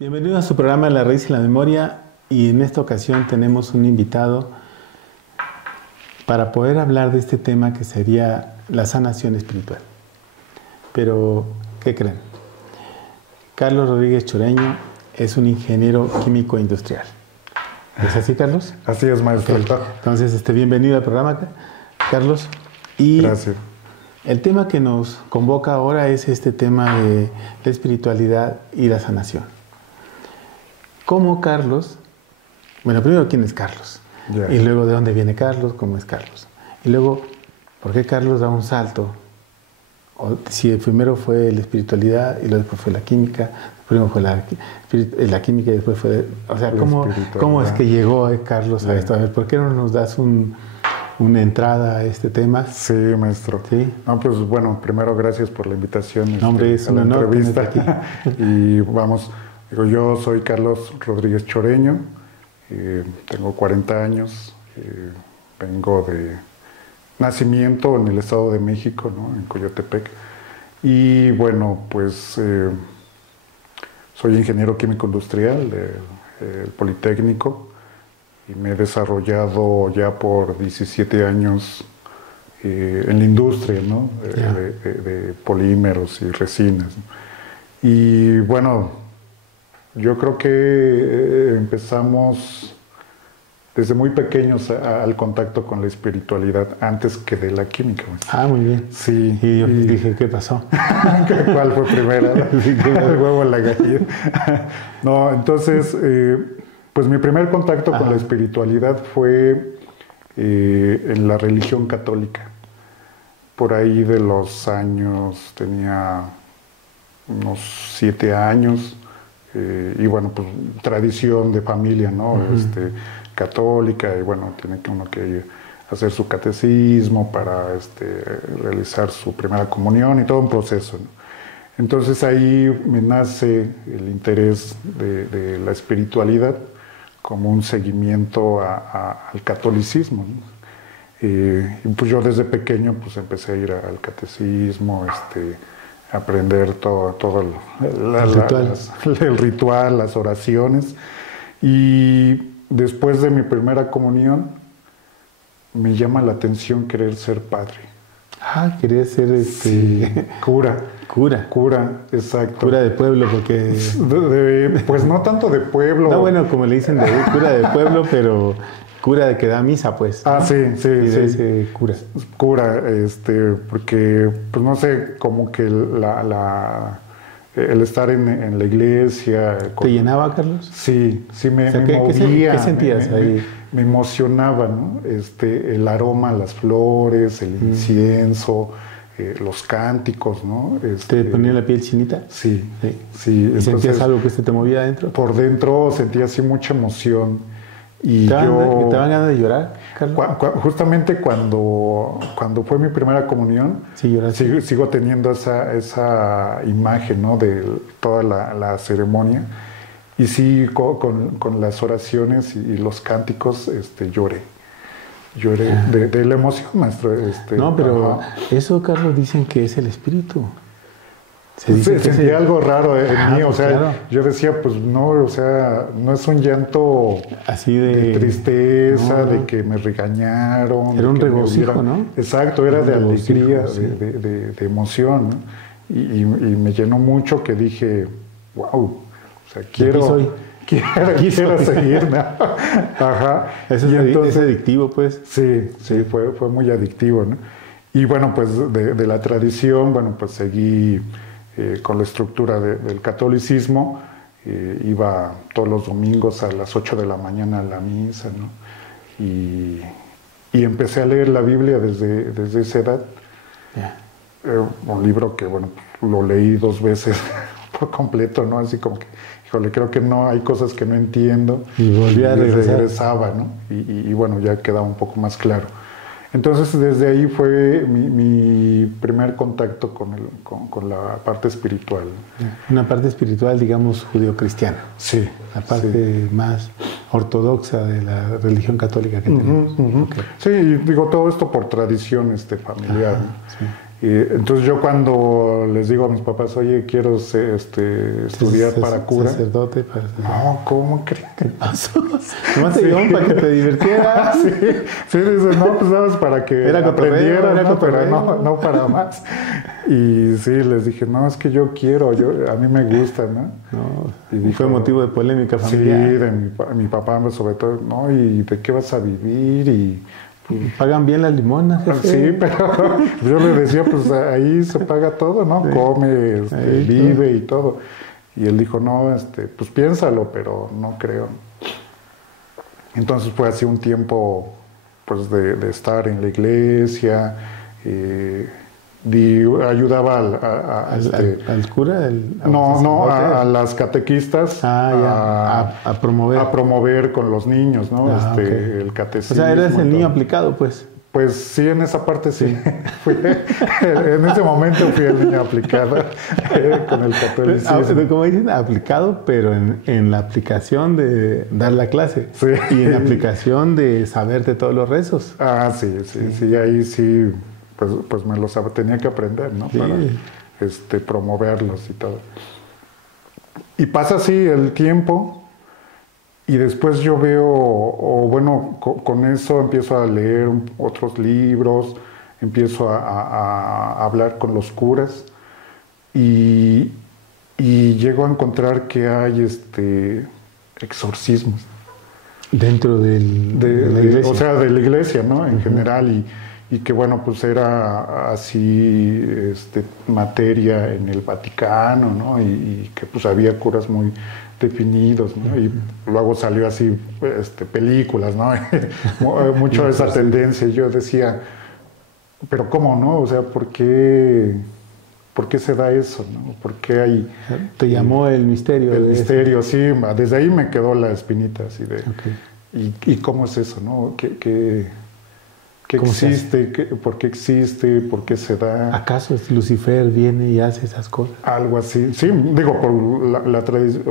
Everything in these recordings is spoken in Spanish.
Bienvenido a su programa La Raíz y la Memoria, y en esta ocasión tenemos un invitado para poder hablar de este tema que sería la sanación espiritual. Pero, ¿qué creen? Carlos Rodríguez Choreño es un ingeniero químico industrial. ¿Es así, Carlos? Así es, maestro. Okay. Entonces, bienvenido al programa, Carlos. Y gracias. El tema que nos convoca ahora es este tema de la espiritualidad y la sanación. ¿Cómo Carlos? Bueno, primero, ¿quién es Carlos? Yeah. Y luego, ¿de dónde viene Carlos? ¿Cómo es Carlos? Y luego, ¿por qué Carlos da un salto? O si primero fue la espiritualidad y luego después fue la química, primero fue la química y después fue... O sea, ¿cómo es que llegó Carlos a esto? A ver, ¿por qué no nos das una entrada a este tema? Sí, maestro. ¿Sí? No, pues bueno, primero gracias por la invitación hombre, es un honor entrevista. Aquí. Y vamos, yo soy Carlos Rodríguez Choreño, tengo 40 años, vengo de nacimiento en el Estado de México, ¿no? En Coyotepec. Y bueno, pues soy ingeniero químico industrial del Politécnico. Y me he desarrollado ya por 17 años en la industria, ¿no? de polímeros y resinas. Y bueno, yo creo que empezamos desde muy pequeños al contacto con la espiritualidad antes que de la química. Ah, muy bien. Sí. Y yo dije, ¿qué pasó? ¿Cuál fue primero? El huevo o la gallina. No, entonces... pues mi primer contacto con la espiritualidad fue en la religión católica. Por ahí de los años, tenía unos 7 años, y bueno, pues tradición de familia, ¿no? Católica, y bueno, tiene que uno que hacer su catecismo para realizar su primera comunión y todo un proceso, ¿no? Entonces ahí me nace el interés de la espiritualidad como un seguimiento al catolicismo, ¿no? Y pues yo desde pequeño pues empecé a ir al catecismo, a aprender todo el ritual, las oraciones. Y después de mi primera comunión me llama la atención querer ser padre. Ah, quería ser sí, cura. Cura, exacto. Cura de pueblo, porque... pues no tanto de pueblo. No, bueno, como le dicen, cura de pueblo, pero cura de que da misa, pues. Ah, sí. Cura. Cura, porque, pues no sé, como que el estar en la iglesia... ¿Te llenaba, Carlos? Sí, me movía. ¿Qué sentías ahí? Me emocionaba, ¿no? El aroma, las flores, el incienso... los cánticos, ¿no? ¿Te ponía la piel chinita? Sí. ¿Y entonces, sentías algo que se te movía adentro? Por dentro sentía así mucha emoción. Y ¿Te daban ganas de llorar, Carlos? Justamente cuando fue mi primera comunión, sí, lloraste. Sigo teniendo esa imagen, ¿no? De toda la ceremonia. Y sí, con las oraciones y los cánticos, lloré de la emoción, maestro. No, pero eso, Carlos, dicen que es el espíritu. Sentí algo raro en mí, o sea, claro. Yo decía, pues no, o sea, no es un llanto así de tristeza, de que me regañaron. Era un regocijo, ¿no? Exacto, era de alegría, sí. de emoción, ¿no? Y me llenó mucho, que dije, wow, o sea, quiero seguir, ¿no? Ajá. Es adictivo, pues. Sí, fue muy adictivo, ¿no? Y bueno, pues de la tradición, bueno, pues seguí con la estructura del catolicismo. Iba todos los domingos a las 8 de la mañana a la misa, ¿no? Y empecé a leer la Biblia desde esa edad. Un libro que, bueno, lo leí 2 veces por completo, ¿no? Así como que, híjole, creo que no, hay cosas que no entiendo. Y volvía a regresar. Regresaba, ¿no? Y bueno, ya quedaba un poco más claro. Entonces, desde ahí fue mi primer contacto con la parte espiritual. Una parte espiritual, digamos, judío-cristiana. Sí. La parte más ortodoxa de la religión católica que tenemos. Okay. Sí, y digo, todo esto por tradición familiar. Ajá, ¿no? Sí. Entonces yo cuando les digo a mis papás, oye, quiero estudiar para cura. Sacerdote, No, ¿cómo crees? ¿Cómo te dio para que te divirtieras? Sí, dicen, no, pues sabes, para que aprendiera, ¿no? Pero no para más. Y sí, les dije, no, es que yo quiero, a mí me gusta, ¿no? Y dijo, fue motivo de polémica familiar. Sí, de mi papá sobre todo, ¿no? ¿Y de qué vas a vivir? Y pagan bien las limonas, jefe. Sí, pero yo le decía, pues ahí se paga todo, ¿no? Sí. Come, vive y todo. Y él dijo, no, pues piénsalo, pero no creo. Entonces fue así un tiempo, pues, de estar en la iglesia, ayudaba al cura, a las catequistas a promover. A promover con los niños, ¿no? Okay. El catecismo. O sea, eres el niño aplicado, pues. Pues sí, en esa parte sí. En ese momento fui el niño aplicado con el catolicismo. Como dicen, aplicado, pero en la aplicación de dar la clase. Sí. Y en la aplicación de saberte todos los rezos. Sí, ahí sí, pues me los tenía que aprender, ¿no? Sí. Para promoverlos y todo. Y pasa así el tiempo. Y después yo veo, con eso empiezo a leer otros libros, empiezo a hablar con los curas y llego a encontrar que hay exorcismos. Dentro de la iglesia. O sea, de la iglesia, ¿no? En general, y que pues era así materia en el Vaticano, ¿no? Y que pues había curas muy definidos, ¿no? Y luego salió así películas, ¿no? Mucho de esa tendencia. Y yo decía, pero ¿cómo, no? O sea, ¿por qué se da eso, no? ¿Por qué hay...? Te llamó el misterio. El misterio, sí. Desde ahí me quedó la espinita así de... Okay. ¿Y cómo es eso, no? ¿Qué existe? ¿Por qué existe? ¿Por qué se da? ¿Acaso Lucifer viene y hace esas cosas? Algo así. Sí, digo, por la tradición,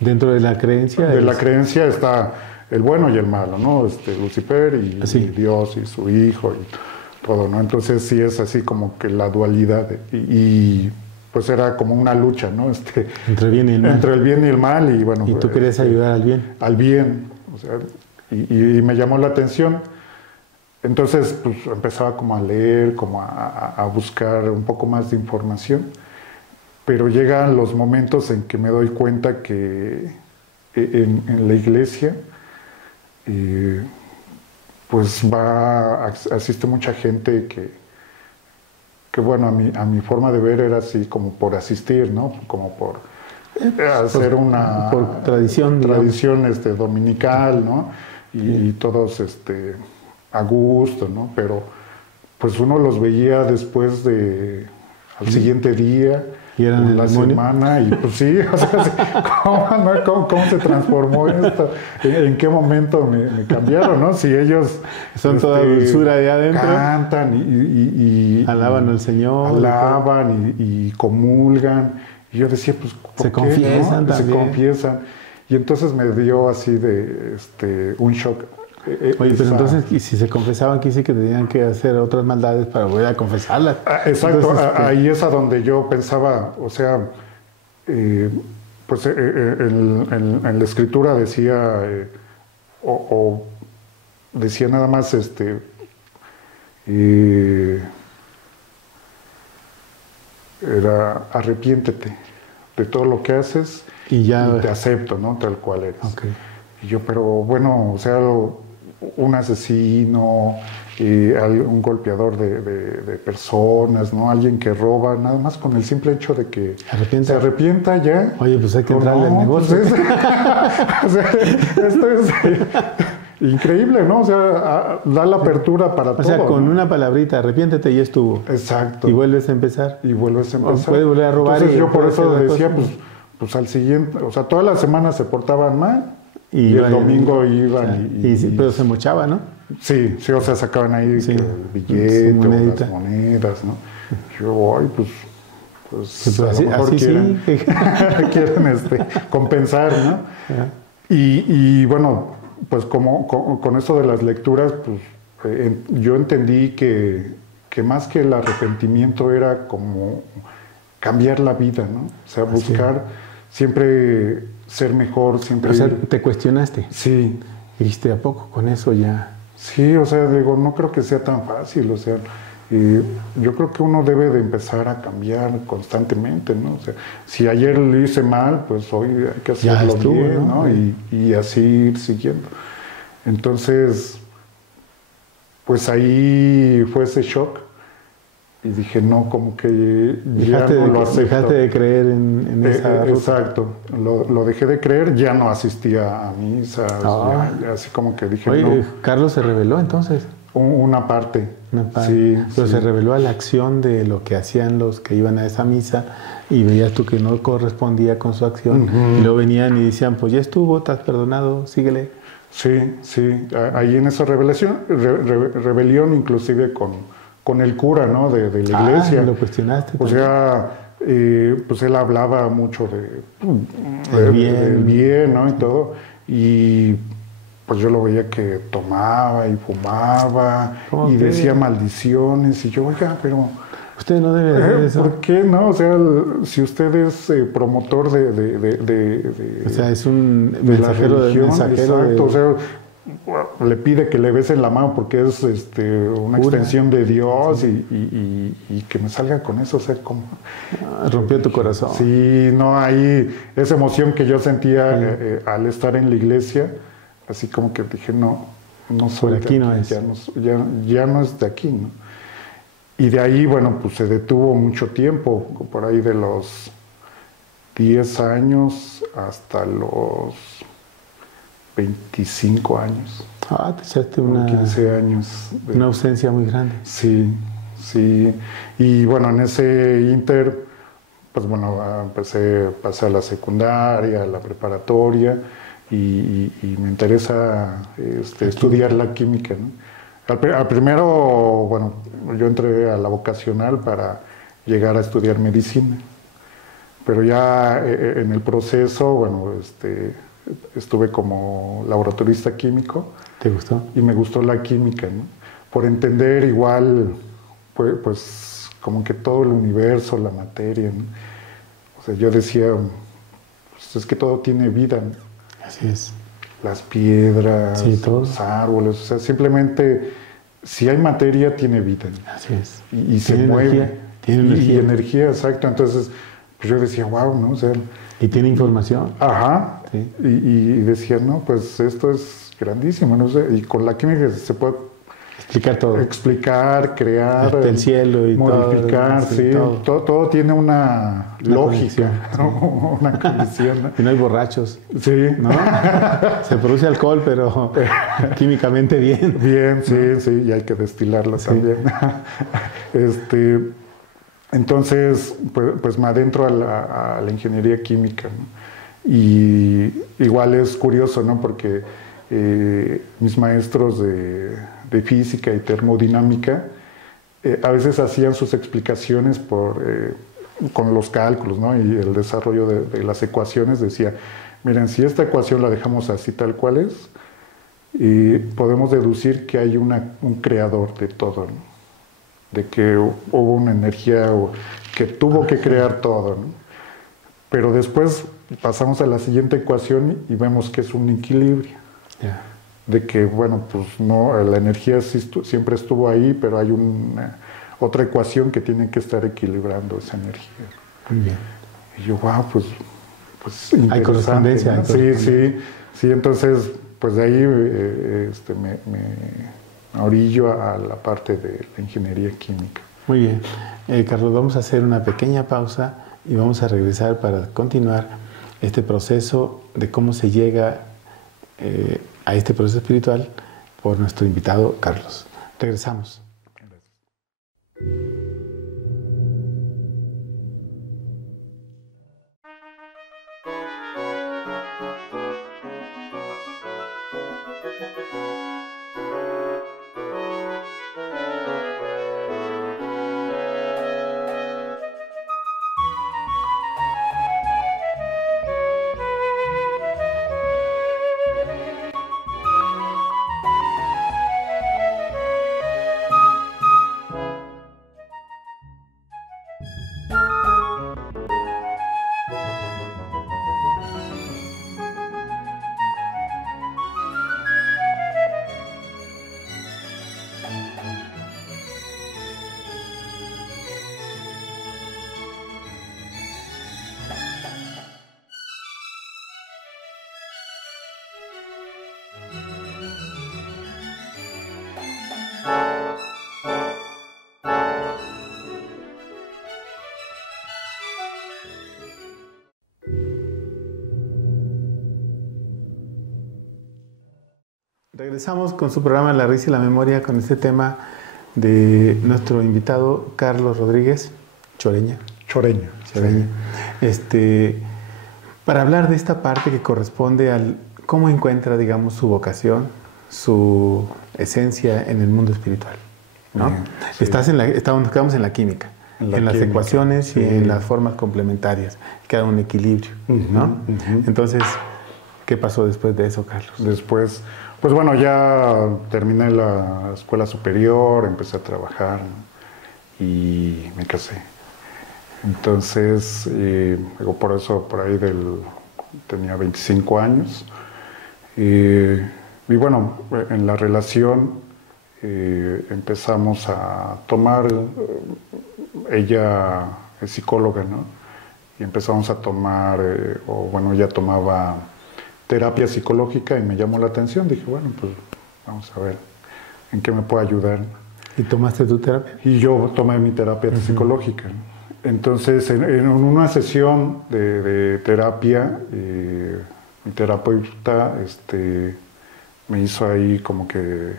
dentro de la creencia. De la creencia está el bueno y el malo, ¿no? Lucifer y Dios y su hijo y todo, ¿no? Entonces sí es así como que la dualidad y pues era como una lucha, ¿no? Entre el bien y el mal. Entre el bien y el mal y bueno. ¿Y tú querías ayudar al bien? Al bien, o sea... Y me llamó la atención. Entonces, pues empezaba como a leer, como a buscar un poco más de información. Pero llegan los momentos en que me doy cuenta que en la iglesia, pues asiste mucha gente que bueno, a mi forma de ver era así como por asistir, ¿no? Como por hacer por tradición dominical, ¿no? Y todos a gusto, ¿no? Pero pues uno los veía después al siguiente día, ¿y eran la semana, y pues sí, o sea, ¿cómo se transformó esto? ¿En qué momento me cambiaron, no? Si ellos son toda dulzura de adentro, cantan y alaban al Señor, alaban y comulgan. Y yo decía, pues, ¿por qué? Confiesan, ¿no? Se confiesan. Y entonces me dio así de un shock. Oye, pero entonces, ¿y si se confesaban, quise que tenían que hacer otras maldades para volver a confesarlas? Exacto, entonces, ahí es a donde yo pensaba, o sea, pues en la escritura decía, o decía nada más, era arrepiéntete de todo lo que haces y te acepto, ¿no? Tal cual eres. Okay. Y yo, pero bueno, o sea, un asesino, un golpeador de personas, ¿no? Alguien que roba, nada más con el simple hecho de que se arrepienta ya. Oye, pues hay que entrarle al negocio. Pues o sea, esto es increíble, ¿no? O sea, da la apertura para todo. O sea, con una palabrita, arrepiéntete y estuvo. Exacto. Y vuelves a empezar. Puedes volver a robar. Entonces yo por eso decía, pues al siguiente, o sea, toda la semana se portaban mal y el domingo iban pero se mochaba, ¿no? Sí, o sea, sacaban ahí el billete o las monedas, ¿no? Yo, pues a lo mejor quieren compensar, ¿no? Y bueno, pues como con esto de las lecturas, pues yo entendí que que más que el arrepentimiento era como cambiar la vida, ¿no? O sea, buscar siempre ser mejor, siempre... O sea, ¿te cuestionaste? Sí. Y dijiste, ¿a poco con eso ya? Sí, o sea, digo, no creo que sea tan fácil, o sea, yo creo que uno debe de empezar a cambiar constantemente, ¿no? O sea, si ayer lo hice mal, pues hoy hay que hacerlo bien, ¿no? Y así ir siguiendo. Entonces, pues ahí fue ese shock y dije, no, como que ya no lo acepto. Dejaste de creer en esa ruta. Exacto, lo dejé de creer, ya no asistía a misas, ya así como que dije, oye, no. ¿Carlos se reveló entonces? Una parte. Sí, pero se reveló a la acción de lo que hacían los que iban a esa misa y veías tú que no correspondía con su acción. Y luego venían y decían, pues ya estuvo, estás perdonado, síguele. Sí, sí. Ahí en esa rebelión inclusive con el cura, ¿no? de la iglesia. Lo cuestionaste. O sea, pues él hablaba mucho del bien, ¿no? Y todo. Y pues yo lo veía que tomaba y fumaba y decía maldiciones y yo, oiga, pero... Usted no debe hacer eso. ¿Por qué no? O sea, si usted es promotor o sea, es un mensajero de exacto, o sea, le pide que le besen la mano porque es una extensión de Dios y que me salga con eso, o sea, como... rompió tu corazón. Sí, no, ahí esa emoción que yo sentía al estar en la iglesia, así como que dije, no soy por aquí, de aquí, ya no es de aquí, ¿no? Y de ahí, bueno, pues se detuvo mucho tiempo, por ahí de los 10 años hasta los 25 años. Te echaste 15 años. Una ausencia muy grande. Sí, sí. Y bueno, en ese inter, pues bueno, pasé a la secundaria, a la preparatoria y me interesa estudiar la química, ¿no? Al primero, bueno, yo entré a la vocacional para llegar a estudiar medicina, pero ya en el proceso, bueno, estuve como laboratorista químico. ¿Te gustó? Y me gustó la química, ¿no? Por entender igual, pues como que todo el universo, la materia, ¿no? O sea, yo decía, pues es que todo tiene vida, ¿no? Así es. Las piedras, los árboles, o sea, simplemente si hay materia tiene vida. Así es. Y se mueve. Tiene energía. Y energía, exacto. Entonces, pues yo decía, wow, ¿no? O sea, y tiene información. Ajá. Sí. Y decía, no, pues esto es grandísimo, no sé. Y con la química se puede explicar todo. Explicar, crear, el cielo y modificar, todo, sí. Todo tiene una lógica, ¿no? Una condición, ¿no? Y no hay borrachos. Sí. ¿No? Se produce alcohol, pero químicamente bien. Bien, sí, y hay que destilarlo también. Entonces, pues me adentro a la ingeniería química, ¿no? Y igual es curioso, ¿no? Porque mis maestros de física y termodinámica a veces hacían sus explicaciones con los cálculos, ¿no? Y el desarrollo de las ecuaciones decía, miren, si esta ecuación la dejamos así tal cual es, podemos deducir que hay un creador de todo, ¿no? De que hubo una energía que tuvo que crear todo, ¿no? Pero después pasamos a la siguiente ecuación y vemos que es un equilibrio. Yeah. De que, bueno, pues no, la energía siempre estuvo ahí, pero hay otra ecuación que tiene que estar equilibrando esa energía. Muy bien. Y yo, wow, pues interesante. Hay correspondencia. ¿No? Sí, entonces, pues de ahí me orillo a la parte de la ingeniería química. Muy bien. Carlos, vamos a hacer una pequeña pausa y vamos a regresar para continuar este proceso de cómo se llega a este proceso espiritual por nuestro invitado Carlos. Regresamos. Regresamos con su programa La Risa y la Memoria con este tema de nuestro invitado Carlos Rodríguez Choreña. Choreña. Para hablar de esta parte que corresponde al cómo encuentra, digamos, su vocación, su esencia en el mundo espiritual, ¿no? Sí. Estamos en la química, en las ecuaciones y en las formas complementarias, queda un equilibrio, ¿no? Entonces, ¿qué pasó después de eso, Carlos? Después, pues bueno, ya terminé la escuela superior, empecé a trabajar, ¿no? Y me casé. Entonces, por eso por ahí tenía 25 años. Y bueno, en la relación empezamos a tomar, ella es psicóloga, ¿no? Y empezamos a tomar, ella tomaba terapia psicológica y me llamó la atención. Dije, bueno, pues vamos a ver en qué me puede ayudar. ¿Y tomaste tu terapia? Y yo tomé mi terapia psicológica, ¿no? Entonces, en una sesión de terapia, mi terapeuta me hizo ahí como que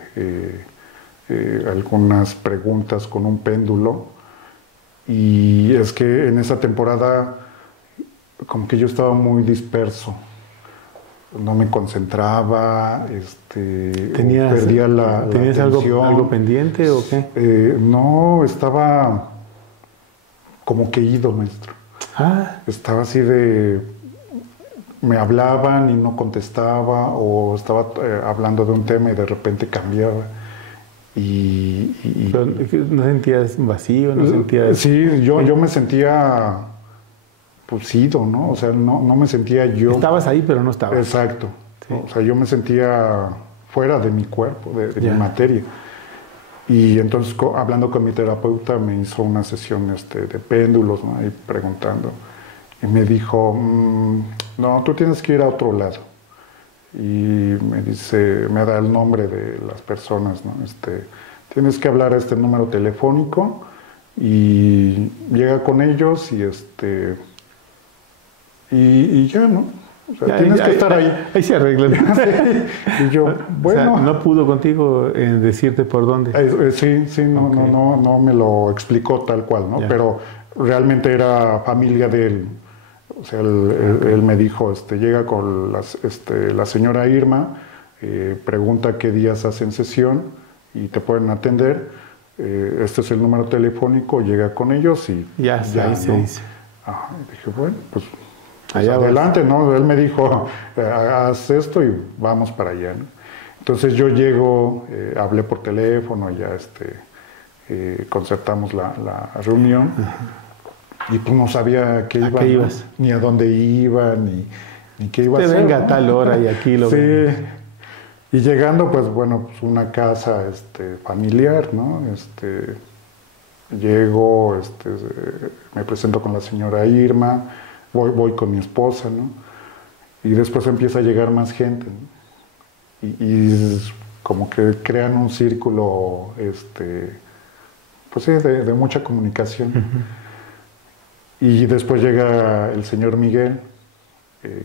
algunas preguntas con un péndulo, y es que en esa temporada como que yo estaba muy disperso, no me concentraba, perdía la ¿Tenías atención. algo pendiente o qué? No, estaba como que ido, maestro. Estaba así me hablaban y no contestaba, o estaba hablando de un tema y de repente cambiaba. ¿Pero no sentías vacío? ¿No sentías...? Sí, yo me sentía pues ido, ¿no? O sea, no me sentía yo. Estabas ahí, pero no estabas. Exacto. Sí. O sea, yo me sentía fuera de mi cuerpo, de mi materia. Y entonces, hablando con mi terapeuta, me hizo una sesión de péndulos, ¿no? Ahí preguntando. Y me dijo, no, tú tienes que ir a otro lado. Y me da el nombre de las personas, ¿no? Tienes que hablar a este número telefónico y llega con ellos y ya, ¿no? O sea, tienes que estar ahí. Ahí se arreglan. Y yo, bueno. O sea, no pudo contigo decirte por dónde. Sí, no me lo explicó tal cual, ¿no? Pero realmente era familia de él. O sea, él me dijo, llega con la señora Irma, pregunta qué días hacen sesión y te pueden atender. Este es el número telefónico, llega con ellos y ya ahí se dice. Y dije, bueno, pues adelante, ¿no? Él me dijo, haz esto y vamos para allá, ¿no? Entonces yo llego, hablé por teléfono, ya concertamos la reunión. Y pues no sabía qué iba, ibas? Ni a dónde iba, ni qué iba a hacer. Venga a tal hora y aquí lo ven. Sí. Y llegando, pues bueno, pues una casa familiar, ¿no? Llego, me presento con la señora Irma, voy con mi esposa, ¿no? Y después empieza a llegar más gente, ¿no? Y como que crean un círculo, pues sí, de mucha comunicación. Y después llega el señor Miguel,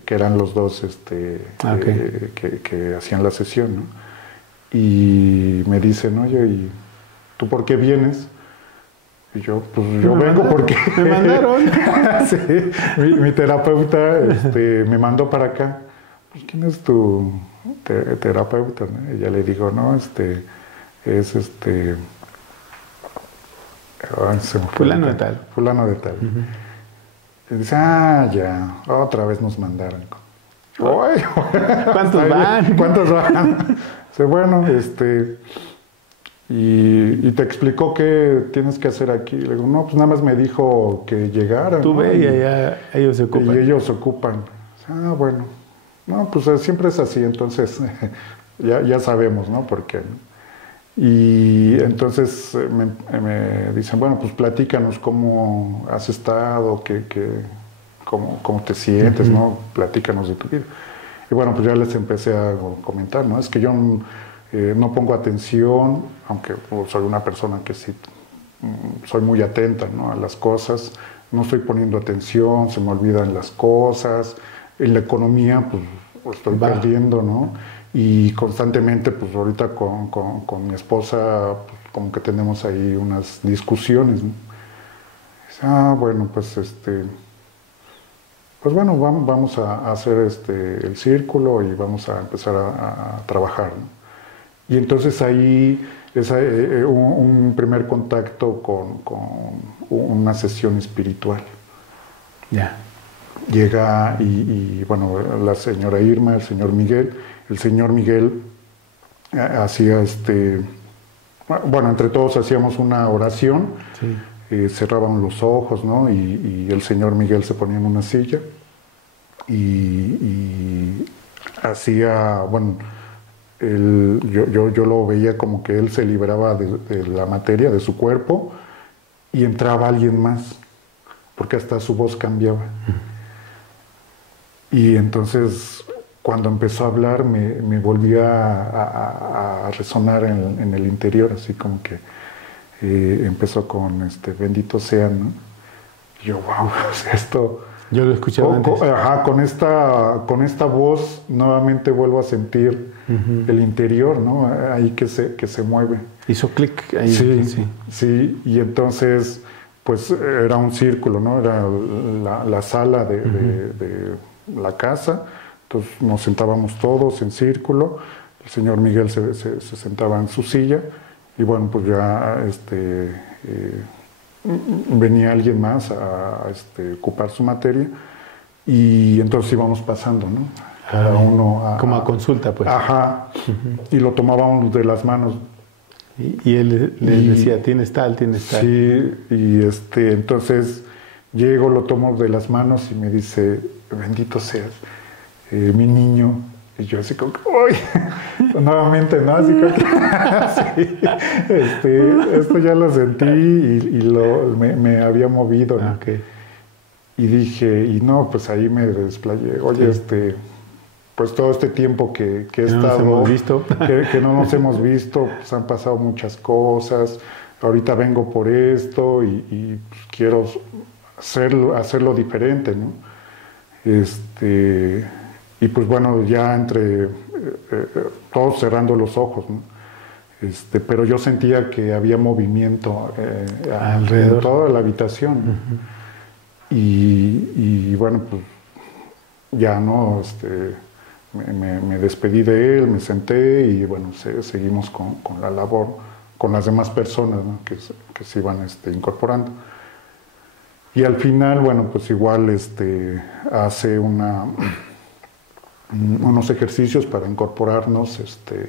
que eran los dos que hacían la sesión, ¿no? Y me dicen, oye, ¿y tú por qué vienes? Y yo, pues yo vengo porque... Me mandaron. Sí, mi terapeuta me mandó para acá. Pues, ¿quién es tu terapeuta? ¿No? Y ya le digo, no, es fulano de tal. Fulano de tal. Y dice, ya, otra vez nos mandaron. ¿Cuántos van? ¿Cuántos van? Dice, bueno, y te explicó qué tienes que hacer aquí. Le digo, no, pues nada más me dijo que llegara. Tú ve y allá ellos se ocupan. Y ellos se ocupan. Dice, bueno. No, pues siempre es así, entonces ya sabemos, ¿no? ¿Por qué? Y entonces me dicen, bueno, pues platícanos cómo has estado, cómo te sientes, ¿no? Platícanos de tu vida. Y bueno, pues ya les empecé a comentar, ¿no? Es que yo no pongo atención, aunque soy una persona que sí soy muy atenta, ¿no? A las cosas, no estoy poniendo atención, se me olvidan las cosas, en la economía pues estoy perdiendo, ¿no? Y constantemente, pues ahorita con mi esposa, pues, como que tenemos ahí unas discusiones, ¿no? Dice, bueno, pues pues bueno, vamos a hacer el círculo y vamos a empezar a trabajar, ¿no? Y entonces ahí es un primer contacto con una sesión espiritual. Ya. Llega y bueno, la señora Irma, el señor Miguel hacía bueno, entre todos hacíamos una oración, Sí. cerrábamos los ojos, ¿no? Y el señor Miguel se ponía en una silla y hacía, bueno, yo lo veía como que él se liberaba de la materia, de su cuerpo, y entraba alguien más, porque hasta su voz cambiaba. Y entonces, cuando empezó a hablar, me volvía a resonar en el interior, así como que empezó con bendito sea, ¿no? Y yo, wow, esto... Yo lo he escuchado antes. Ajá, con esta voz nuevamente vuelvo a sentir el interior, ¿no? Ahí que se mueve. Hizo clic ahí. Sí, y entonces, pues era un círculo, ¿no? Era la sala de la casa, entonces nos sentábamos todos en círculo, el señor Miguel se sentaba en su silla, y bueno, pues ya venía alguien más a ocupar su materia, y entonces íbamos pasando, ¿no? Cada uno como a consulta, pues. Ajá, y lo tomábamos de las manos. Y él les decía, tienes tal. Sí, y entonces llego, lo tomo de las manos y me dice, bendito seas, mi niño. Y yo así como, ¡uy! Nuevamente, ¿no? Así como sí, esto ya lo sentí y me había movido, ¿no? Okay. Y dije, y no, pues ahí me desplayé. Oye, sí. Pues todo este tiempo que he estado, hemos visto. que no nos hemos visto, pues han pasado muchas cosas. Ahorita vengo por esto y pues quiero hacerlo diferente, ¿no? Y pues bueno, ya entre todos cerrando los ojos, ¿no? Pero yo sentía que había movimiento alrededor de toda la habitación, ¿no? Y bueno, pues ya, ¿no? Me despedí de él, me senté y bueno, seguimos con la labor, con las demás personas, ¿no? que se iban incorporando. Y al final, bueno, pues igual hace unos ejercicios para incorporarnos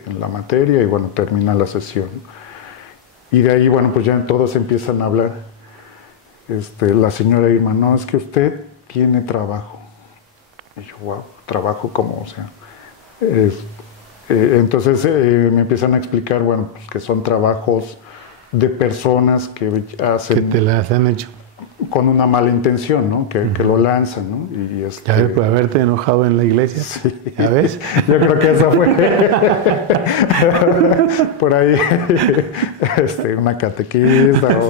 en la materia y bueno, termina la sesión. Y de ahí, bueno, pues ya todos empiezan a hablar. La señora Irma, no, es que usted tiene trabajo. Y yo, wow, trabajo como, o sea. Entonces me empiezan a explicar, bueno, pues que son trabajos de personas que hacen... Que te las han hecho. Con una mala intención, ¿no? Que lo lanzan, ¿no? Y ya ves, por haberte enojado en la iglesia. Sí. ¿Ya ves? Yo creo que eso fue por ahí una catequista o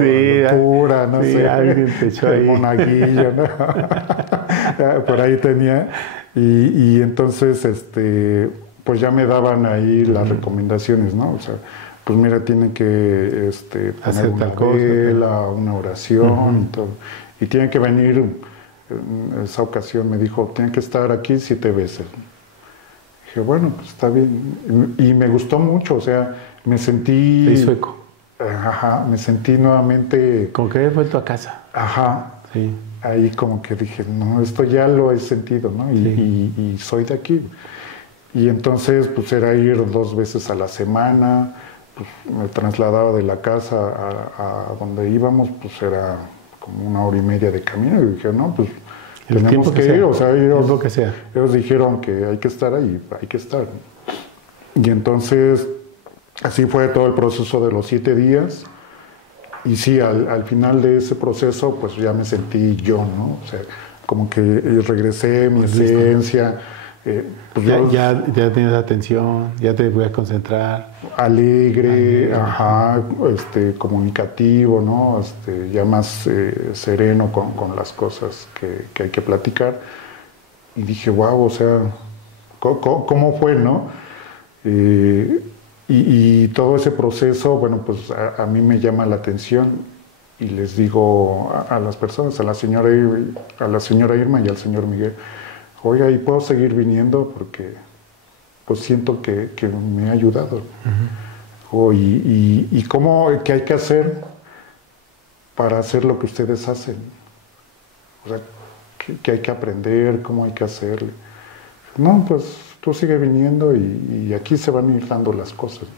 cura, no sé. Alguien te echó ahí. Monaguillo, ¿no? Por ahí tenía. Y entonces, pues ya me daban ahí las recomendaciones, ¿no? O sea, pues mira, tiene que poner una vela, una oración y todo. Y tiene que venir, en esa ocasión me dijo, tiene que estar aquí 7 veces. Dije, bueno, pues está bien. Y me gustó mucho, o sea, me sentí... Te hizo eco. Ajá, me sentí nuevamente... Como que habías vuelto a casa. Ajá. Sí. Ahí como que dije, no, esto ya lo he sentido, ¿no? Y soy de aquí. Y entonces, pues era ir 2 veces a la semana. Pues, me trasladaba de la casa a donde íbamos, pues era como 1 hora y media de camino, y dije, no, pues tenemos que ir, o sea, ellos dijeron que hay que estar ahí, hay que estar. Y entonces, así fue todo el proceso de los 7 días, y sí, al final de ese proceso, pues ya me sentí yo, ¿no? O sea, como que regresé mi esencia. Pues ya tienes atención, ya te puedes concentrar. Alegre, ajá, comunicativo, ¿no? Ya más sereno con las cosas que hay que platicar. Y dije, wow, o sea, ¿cómo fue, no? Y todo ese proceso, bueno, pues a mí me llama la atención y les digo a las personas, a la señora Irma y al señor Miguel, oiga, ¿y puedo seguir viniendo? Porque pues siento que me ha ayudado. Y cómo, qué hay que hacer para hacer lo que ustedes hacen. O sea, ¿qué hay que aprender? ¿Cómo hay que hacerle? No, pues tú sigue viniendo y aquí se van a ir dando las cosas.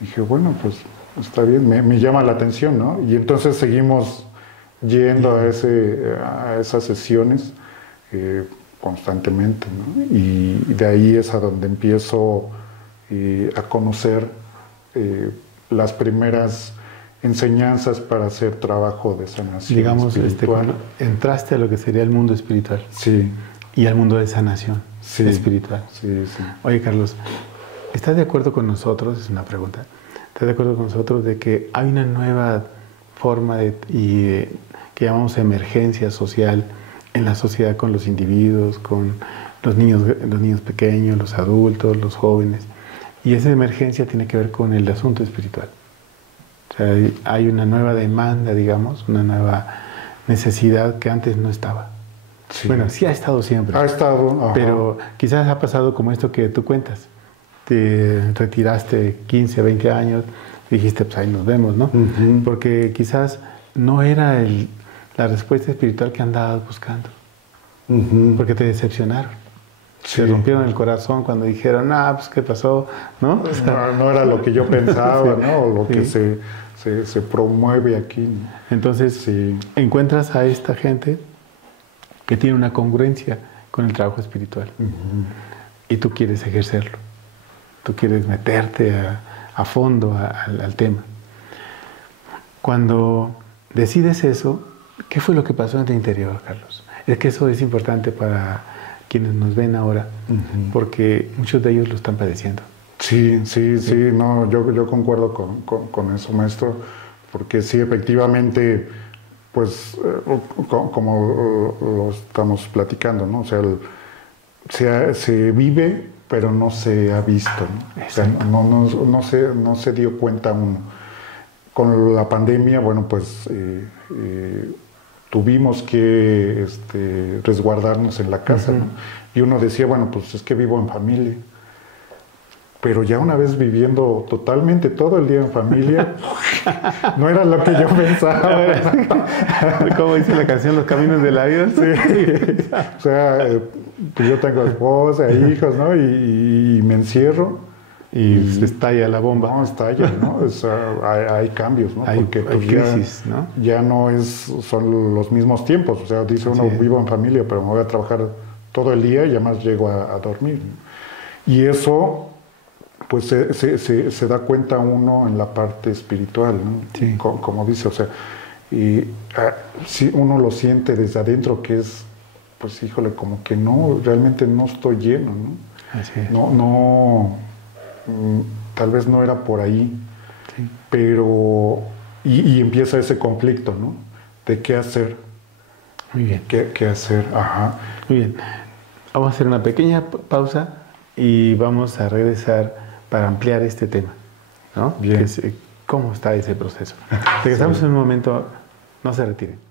Dije, bueno, pues está bien, me llama la atención, ¿no? Y entonces seguimos yendo a esas sesiones constantemente, ¿no? Y de ahí es a donde empiezo a conocer las primeras enseñanzas para hacer trabajo de sanación. Digamos, cuando entraste a lo que sería el mundo espiritual. Sí. Y al mundo de sanación sí. espiritual. Sí, sí. Oye, Carlos, ¿estás de acuerdo con nosotros? Es una pregunta. ¿Estás de acuerdo con nosotros de que hay una nueva forma que llamamos emergencia social en la sociedad con los individuos, con los niños pequeños, los adultos, los jóvenes? Y esa emergencia tiene que ver con el asunto espiritual. O sea, hay una nueva demanda, digamos, una nueva necesidad que antes no estaba. Sí. Bueno, sí ha estado siempre. Ha estado, ajá. Pero quizás ha pasado como esto que tú cuentas. Te retiraste 15, 20 años, dijiste, pues ahí nos vemos, ¿no? Porque quizás no era la respuesta espiritual que andabas buscando. Porque te decepcionaron. Sí. Te rompieron el corazón cuando dijeron, pues ¿qué pasó? ¿No? O sea, no era lo que yo pensaba, sí. ¿no? O lo que se promueve aquí. Entonces, encuentras a esta gente que tiene una congruencia con el trabajo espiritual. Y tú quieres ejercerlo. Tú quieres meterte a fondo al tema. Cuando decides eso, ¿qué fue lo que pasó en tu interior, Carlos? Es que eso es importante para quienes nos ven ahora, porque muchos de ellos lo están padeciendo. Sí, no, yo concuerdo con eso, maestro, porque sí, efectivamente, pues, como lo estamos platicando, ¿no? O sea, se vive, pero no se ha visto, ¿no? O sea, no se dio cuenta uno. Con la pandemia, bueno, pues tuvimos que resguardarnos en la casa, ¿no? Y uno decía, bueno, pues es que vivo en familia. Pero ya una vez viviendo totalmente todo el día en familia, no era lo que yo pensaba. ¿Cómo dice la canción, Los Caminos de la Vida? Sí. O sea, pues yo tengo esposa, hijos, ¿no? Y me encierro. Y se estalla la bomba. No, estalla, ¿no? O sea, hay cambios, ¿no? Porque hay crisis, ¿no? Ya no son los mismos tiempos. O sea, dice uno, vivo en familia, pero me voy a trabajar todo el día y además llego a dormir, ¿no? Y eso, pues se da cuenta uno en la parte espiritual, ¿no? Sí. Como dice, o sea, si uno lo siente desde adentro, que es, pues híjole, como que no, realmente no estoy lleno, ¿no? Así es. Tal vez no era por ahí, sí. Pero y empieza ese conflicto, ¿no? De qué hacer. Muy bien. ¿Qué hacer? Ajá. Muy bien. Vamos a hacer una pequeña pausa y vamos a regresar para ampliar este tema, ¿no? Bien. ¿Cómo está ese proceso? Regresamos en un momento, no se retiren.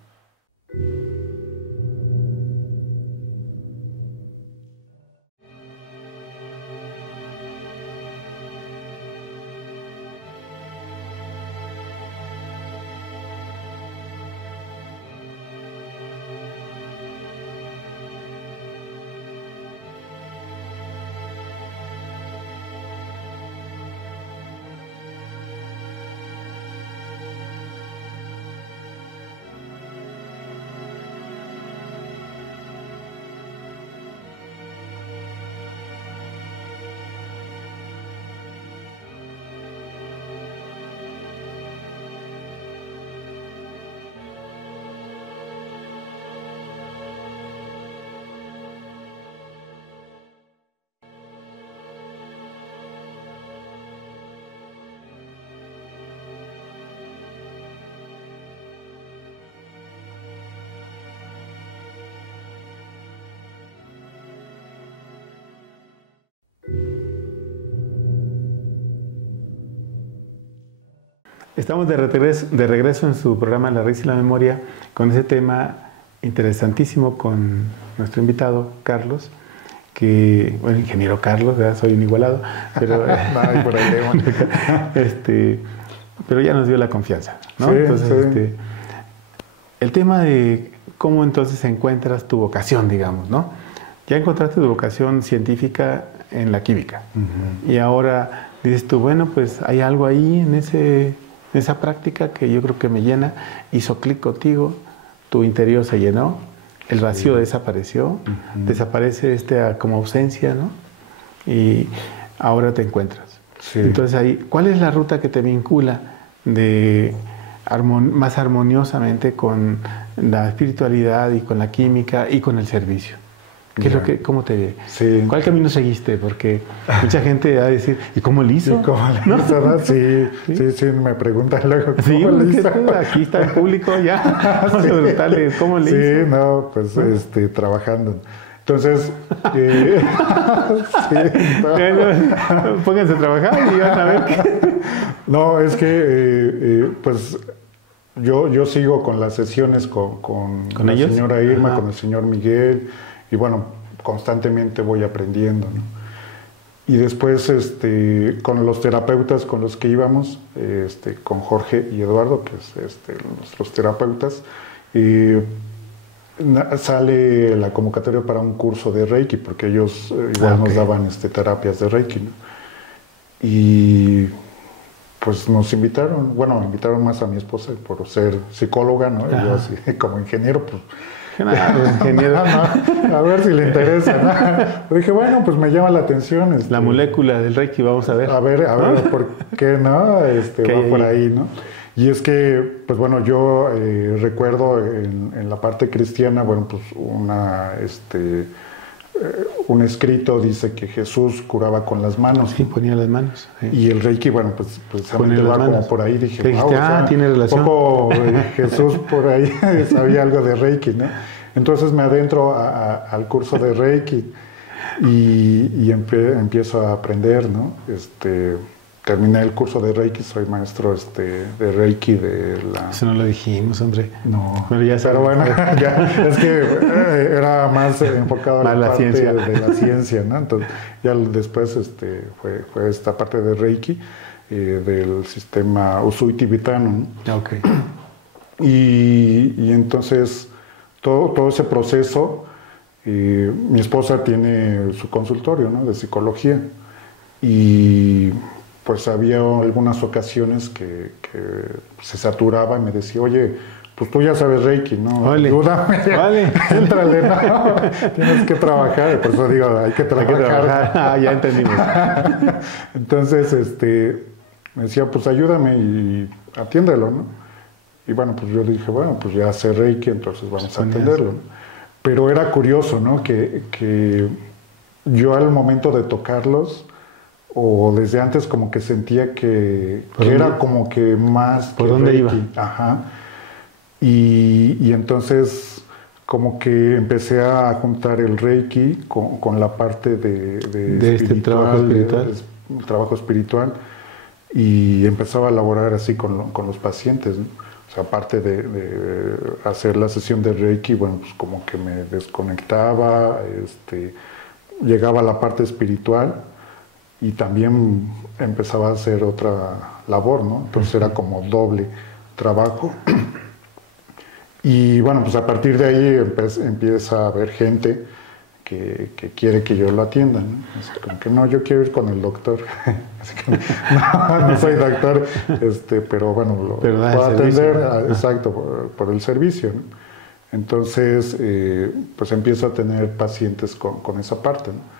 Estamos de regreso en su programa La Raíz y la Memoria con ese tema interesantísimo con nuestro invitado Carlos, que, bueno, ingeniero Carlos, ¿verdad? Soy un igualado, pero, no, por ahí pero ya nos dio la confianza, ¿no? Sí, entonces, sí. El tema de cómo entonces encuentras tu vocación, digamos, ¿no? Ya encontraste tu vocación científica en la química. Y ahora dices tú, bueno, pues hay algo ahí en esa práctica que yo creo que me llena, hizo clic contigo, tu interior se llenó, el vacío desapareció, desaparece como ausencia, ¿no? Y ahora te encuentras. Sí. Entonces ahí, ¿cuál es la ruta que te vincula más armoniosamente con la espiritualidad y con la química y con el servicio? ¿Qué es lo que, cómo te, sí. ¿Cuál camino seguiste? Porque mucha gente va a decir, ¿y cómo le hizo? ¿Y cómo le hizo? ¿No? Sí, me preguntan luego, ¿cómo le hizo? Aquí está en público ya. Vamos a preguntarle, ¿cómo le hizo? Sí, no, pues trabajando. Entonces, pónganse a trabajar y van a ver qué. No, es que, pues, yo sigo con las sesiones con la ellos? señora Irma, Ajá. con el señor Miguel, y bueno, constantemente voy aprendiendo, ¿no? Y después, con los terapeutas con los que íbamos, con Jorge y Eduardo, que es nuestros terapeutas, sale la convocatoria para un curso de Reiki, porque ellos igual nos daban terapias de Reiki, ¿no? Y pues nos invitaron, bueno, invitaron más a mi esposa por ser psicóloga, ¿no? Y yo así, como ingeniero, pues... ingeniero. A ver si le interesa, ¿no? Dije, bueno, pues me llama la atención. La molécula del Reiki, vamos a ver. A ver, ¿por qué no? Va por ahí, ¿no? Y es que, pues bueno, yo recuerdo en la parte cristiana, bueno, pues un escrito dice que Jesús curaba con las manos. Sí, ponía las manos. Sí. Y el Reiki, bueno, pues precisamente va como por ahí. Dije, wow, tiene relación. Un poco Jesús por ahí sabía algo de Reiki, ¿no? Entonces me adentro al curso de Reiki y empiezo a aprender, ¿no? Terminé el curso de Reiki, soy maestro de Reiki de la... Eso no lo dijimos, hombre. No. Pero bueno, ya, es que era más enfocado a la parte de la ciencia, ¿no? Entonces, ya después fue esta parte de Reiki, del sistema Usui tibetano, ¿no? Okay. Y entonces, todo ese proceso, mi esposa tiene su consultorio, ¿no? De psicología. Y... pues había algunas ocasiones que se saturaba y me decía, oye, pues tú ya sabes Reiki, ¿no? Vale. Ayúdame, vale. Éntrale, ¿no? Tienes que trabajar, por eso digo, hay que trabajar. Ya entendimos. Entonces, me decía, pues ayúdame y atiéndelo, ¿no? Y bueno, pues yo le dije, bueno, pues ya sé Reiki, entonces vamos a atenderlo, ¿no? Pero era curioso, ¿no? Que yo al momento de tocarlos, o desde antes como que sentía que era como que más... ¿Por dónde iba? Ajá. Y entonces como que empecé a juntar el Reiki con la parte de trabajo espiritual. Trabajo espiritual, y empezaba a elaborar así con los pacientes, ¿no? O sea, aparte de hacer la sesión de Reiki, bueno, pues como que me desconectaba, llegaba a la parte espiritual, y también empezaba a hacer otra labor, ¿no? Entonces era como doble trabajo. Y bueno, pues a partir de ahí empieza a haber gente que quiere que yo lo atienda, ¿no? Así como que no, yo quiero ir con el doctor. Así que no soy doctor, pero bueno, lo puedo atender, exacto, por el servicio, ¿no? Entonces, pues empiezo a tener pacientes con esa parte, ¿no?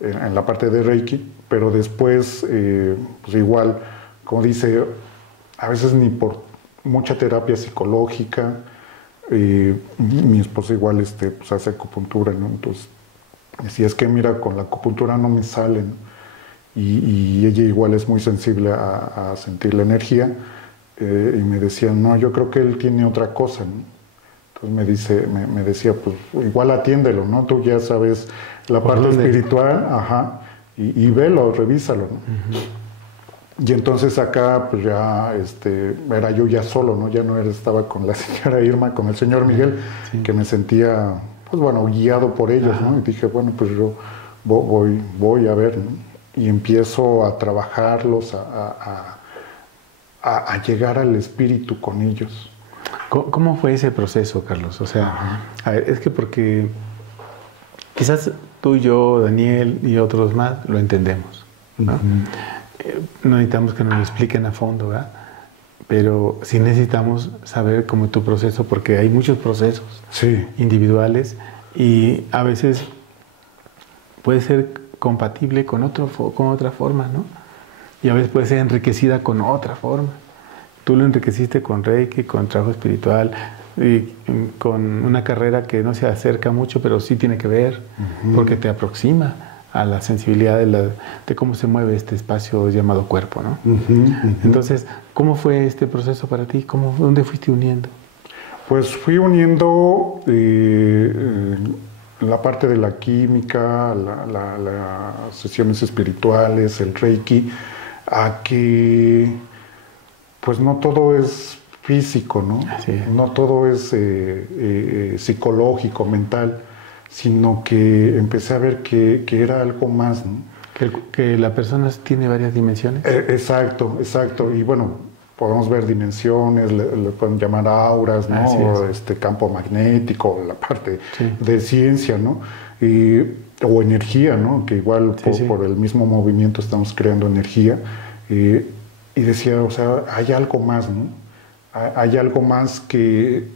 En la parte de Reiki, pero después, pues igual, como dice, a veces ni por mucha terapia psicológica, mi esposa igual pues hace acupuntura, ¿no? Entonces, decía, es que mira, con la acupuntura no me sale, ¿no? Y ella igual es muy sensible a sentir la energía, y me decía, no, yo creo que él tiene otra cosa, ¿no? Entonces me decía, pues igual atiéndelo, ¿no? Tú ya sabes la parte espiritual, ajá, y velo, revísalo, ¿no? Y entonces acá pues ya era yo ya solo, ¿no? Ya no estaba con la señora Irma, con el señor Miguel, Sí. que me sentía, pues bueno, guiado por ellos, Ajá. ¿no? Y dije, bueno, pues yo voy a ver, ¿no? Y empiezo a trabajarlos, a llegar al espíritu con ellos. ¿Cómo fue ese proceso, Carlos? O sea, a ver, es que porque quizás tú y yo, Daniel y otros más lo entendemos, ¿no? No necesitamos que nos lo expliquen a fondo, ¿verdad? Pero sí necesitamos saber cómo es tu proceso, porque hay muchos procesos Sí. individuales y a veces puede ser compatible con otra forma, ¿no? Y a veces puede ser enriquecida con otra forma. Tú lo enriqueciste con Reiki, con trabajo espiritual, y con una carrera que no se acerca mucho, pero sí tiene que ver, porque te aproxima a la sensibilidad de cómo se mueve este espacio llamado cuerpo, ¿no? Entonces, ¿cómo fue este proceso para ti? ¿Dónde fuiste uniendo? Pues fui uniendo la parte de la química, las sesiones espirituales, el Reiki, a que pues no todo es físico, ¿no? Así es. No todo es psicológico, mental, sino que empecé a ver que era algo más, ¿no? Que la persona tiene varias dimensiones. Exacto, exacto. Y bueno, podemos ver dimensiones, le pueden llamar auras, ¿no? Campo magnético, la parte de ciencia, ¿no? O energía, ¿no? Que igual por el mismo movimiento estamos creando energía. Y decía, o sea, hay algo más, ¿no? Hay algo más que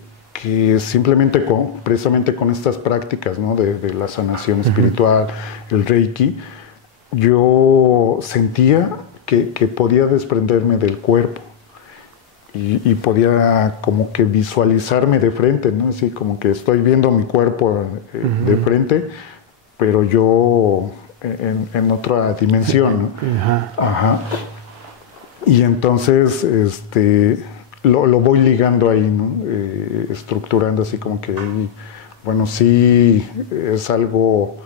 simplemente precisamente con estas prácticas, ¿no? De la sanación espiritual, el Reiki, yo sentía que podía desprenderme del cuerpo y podía como que visualizarme de frente, ¿no? Así como que estoy viendo mi cuerpo de frente, pero yo en otra dimensión, ¿no? Ajá. Y entonces lo voy ligando ahí, ¿no? Estructurando así como que, bueno, sí es algo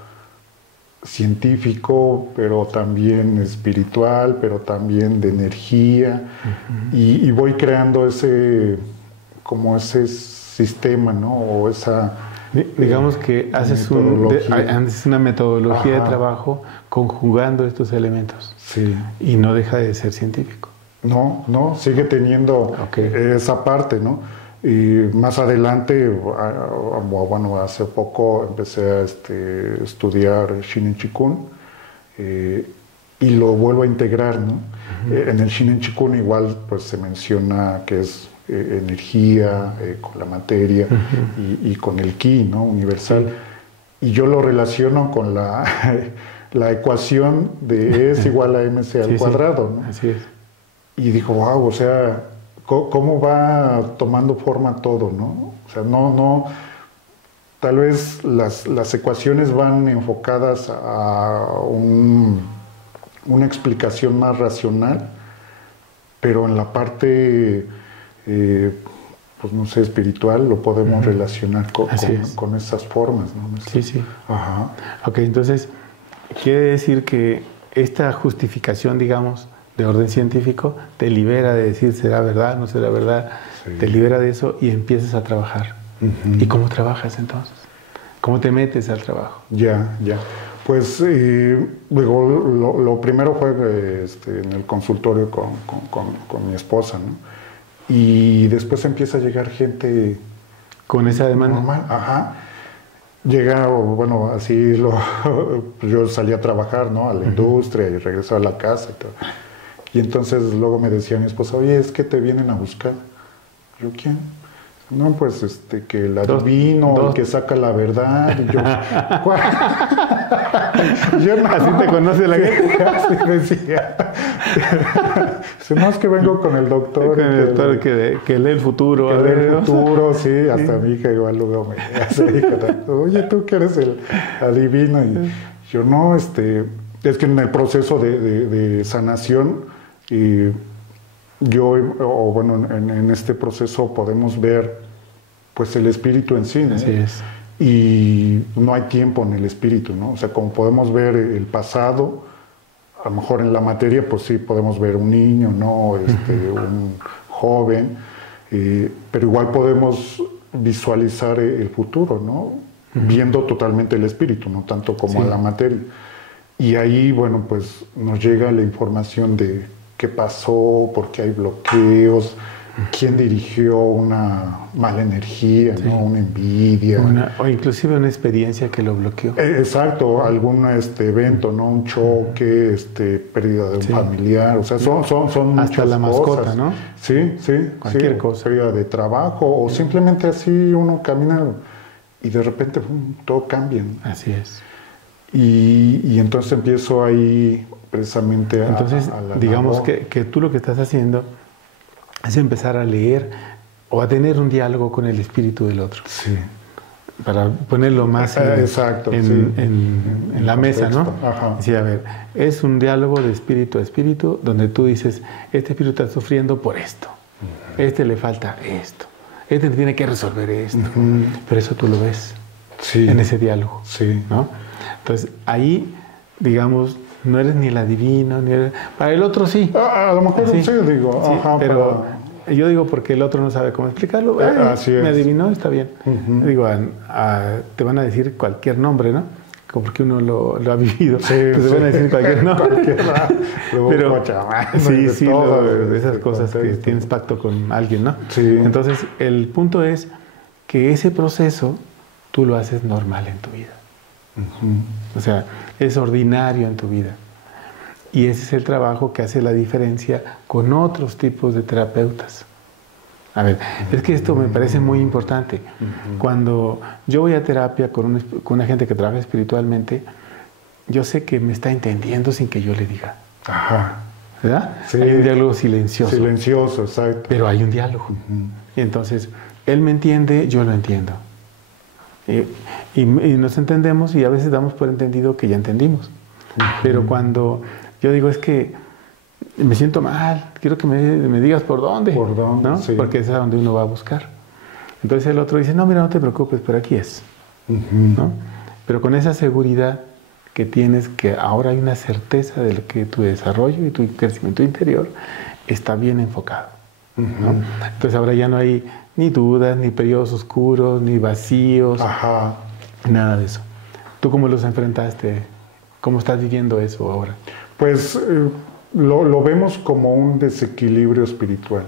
científico, pero también espiritual, pero también de energía, y voy creando ese sistema, ¿no? O esa... Digamos que haces una metodología de trabajo conjugando estos elementos. Sí. Y no deja de ser científico. No, sigue teniendo esa parte, ¿no? Y más adelante, bueno, hace poco empecé a estudiar Shinen Chikun y lo vuelvo a integrar, ¿no? En el Shinen Chikun igual pues se menciona que es energía con la materia y con el ki, ¿no? Universal. Y yo lo relaciono con la ecuación de E es igual a mc al cuadrado, ¿no? Así es. Y dijo, wow, o sea, ¿cómo va tomando forma todo, no? O sea, no, tal vez las ecuaciones van enfocadas a una explicación más racional, pero en la parte, pues no sé, espiritual, lo podemos relacionar con esas formas, ¿no? Sí. Ajá. Ok, entonces, quiere decir que esta justificación, digamos, de orden científico, te libera de decir será verdad, no será verdad, te libera de eso y empiezas a trabajar. ¿Y cómo trabajas entonces? ¿Cómo te metes al trabajo? Ya. Pues luego lo primero fue en el consultorio con mi esposa, ¿no? Y después empieza a llegar gente... ¿Con esa demanda? Normal, ajá. Llega, bueno, así yo salí a trabajar, ¿no? A la industria y regresaba a la casa y todo. Y entonces luego me decía mi esposa, oye, es que te vienen a buscar. Yo, ¿quién? No, pues que el adivino, el que saca la verdad. Y yo, ¿cuál? Yo no. ¿Así te conoce la gente? Así decía. Dice, no, es que vengo con el doctor. Con el doctor que lee el futuro. Que lee el futuro, sí. Hasta mi hija igual luego me hace, oye, tú que eres el adivino. Y yo, no, es que en el proceso de sanación, en este proceso podemos ver pues el espíritu en sí, ¿no? Así es. Y no hay tiempo en el espíritu, ¿no? O sea, como podemos ver el pasado, a lo mejor en la materia, pues sí, podemos ver un niño, ¿no? Un joven, pero igual podemos visualizar el futuro, ¿no? Viendo totalmente el espíritu, no tanto como a la materia. Y ahí, bueno, pues nos llega la información de qué pasó, por qué hay bloqueos, quién dirigió una mala energía, ¿no? Una envidia. O inclusive una experiencia que lo bloqueó. Exacto, algún evento, ¿no? Un choque, pérdida de un familiar, o sea, son hasta muchas la mascota, cosas. ¿no? Sí, Cualquier cosa. Pérdida de trabajo, o simplemente así uno camina y de repente todo cambia, ¿no? Así es. Y entonces empiezo ahí precisamente entonces, a la digamos labor. que tú lo que estás haciendo es empezar a leer o a tener un diálogo con el espíritu del otro. Sí. Para ponerlo más Exacto, en la mesa, ¿no? Ajá. Sí, a ver, es un diálogo de espíritu a espíritu donde tú dices, este espíritu está sufriendo por esto, este le falta esto, este tiene que resolver esto, pero eso tú lo ves en ese diálogo, ¿no? Entonces, ahí, digamos, no eres ni el adivino, ni eres... Para el otro sí. A lo mejor sí, digo. Sí, ajá, pero yo digo porque el otro no sabe cómo explicarlo. Así es. Me adivinó, está bien. Digo, te van a decir cualquier nombre, ¿no? Como porque uno lo ha vivido. Sí, te van a decir cualquier nombre. Pero sí, de esas cosas que tienes pacto con alguien, ¿no? Sí. Entonces, el punto es que ese proceso tú lo haces normal en tu vida. O sea, es ordinario en tu vida. Y ese es el trabajo que hace la diferencia con otros tipos de terapeutas. A ver, es que esto me parece muy importante. Cuando yo voy a terapia con una gente que trabaja espiritualmente, yo sé que me está entendiendo sin que yo le diga. Ajá. ¿Verdad? Sí. Hay un diálogo silencioso. Silencioso, exacto. Pero hay un diálogo. Y entonces, él me entiende, yo lo entiendo. Y nos entendemos y a veces damos por entendido que ya entendimos. Pero cuando yo digo, es que me siento mal, quiero que me digas por dónde. Por dónde, ¿no? sí. Porque es a donde uno va a buscar. Entonces el otro dice, no, mira, no te preocupes, por aquí es. ¿No? Pero con esa seguridad que tienes, que ahora hay una certeza de que tu desarrollo y tu crecimiento interior está bien enfocado. ¿no? Entonces ahora ya no hay ni dudas, ni periodos oscuros, ni vacíos, nada de eso. ¿Tú cómo los enfrentaste? ¿Cómo estás viviendo eso ahora? Pues lo vemos como un desequilibrio espiritual,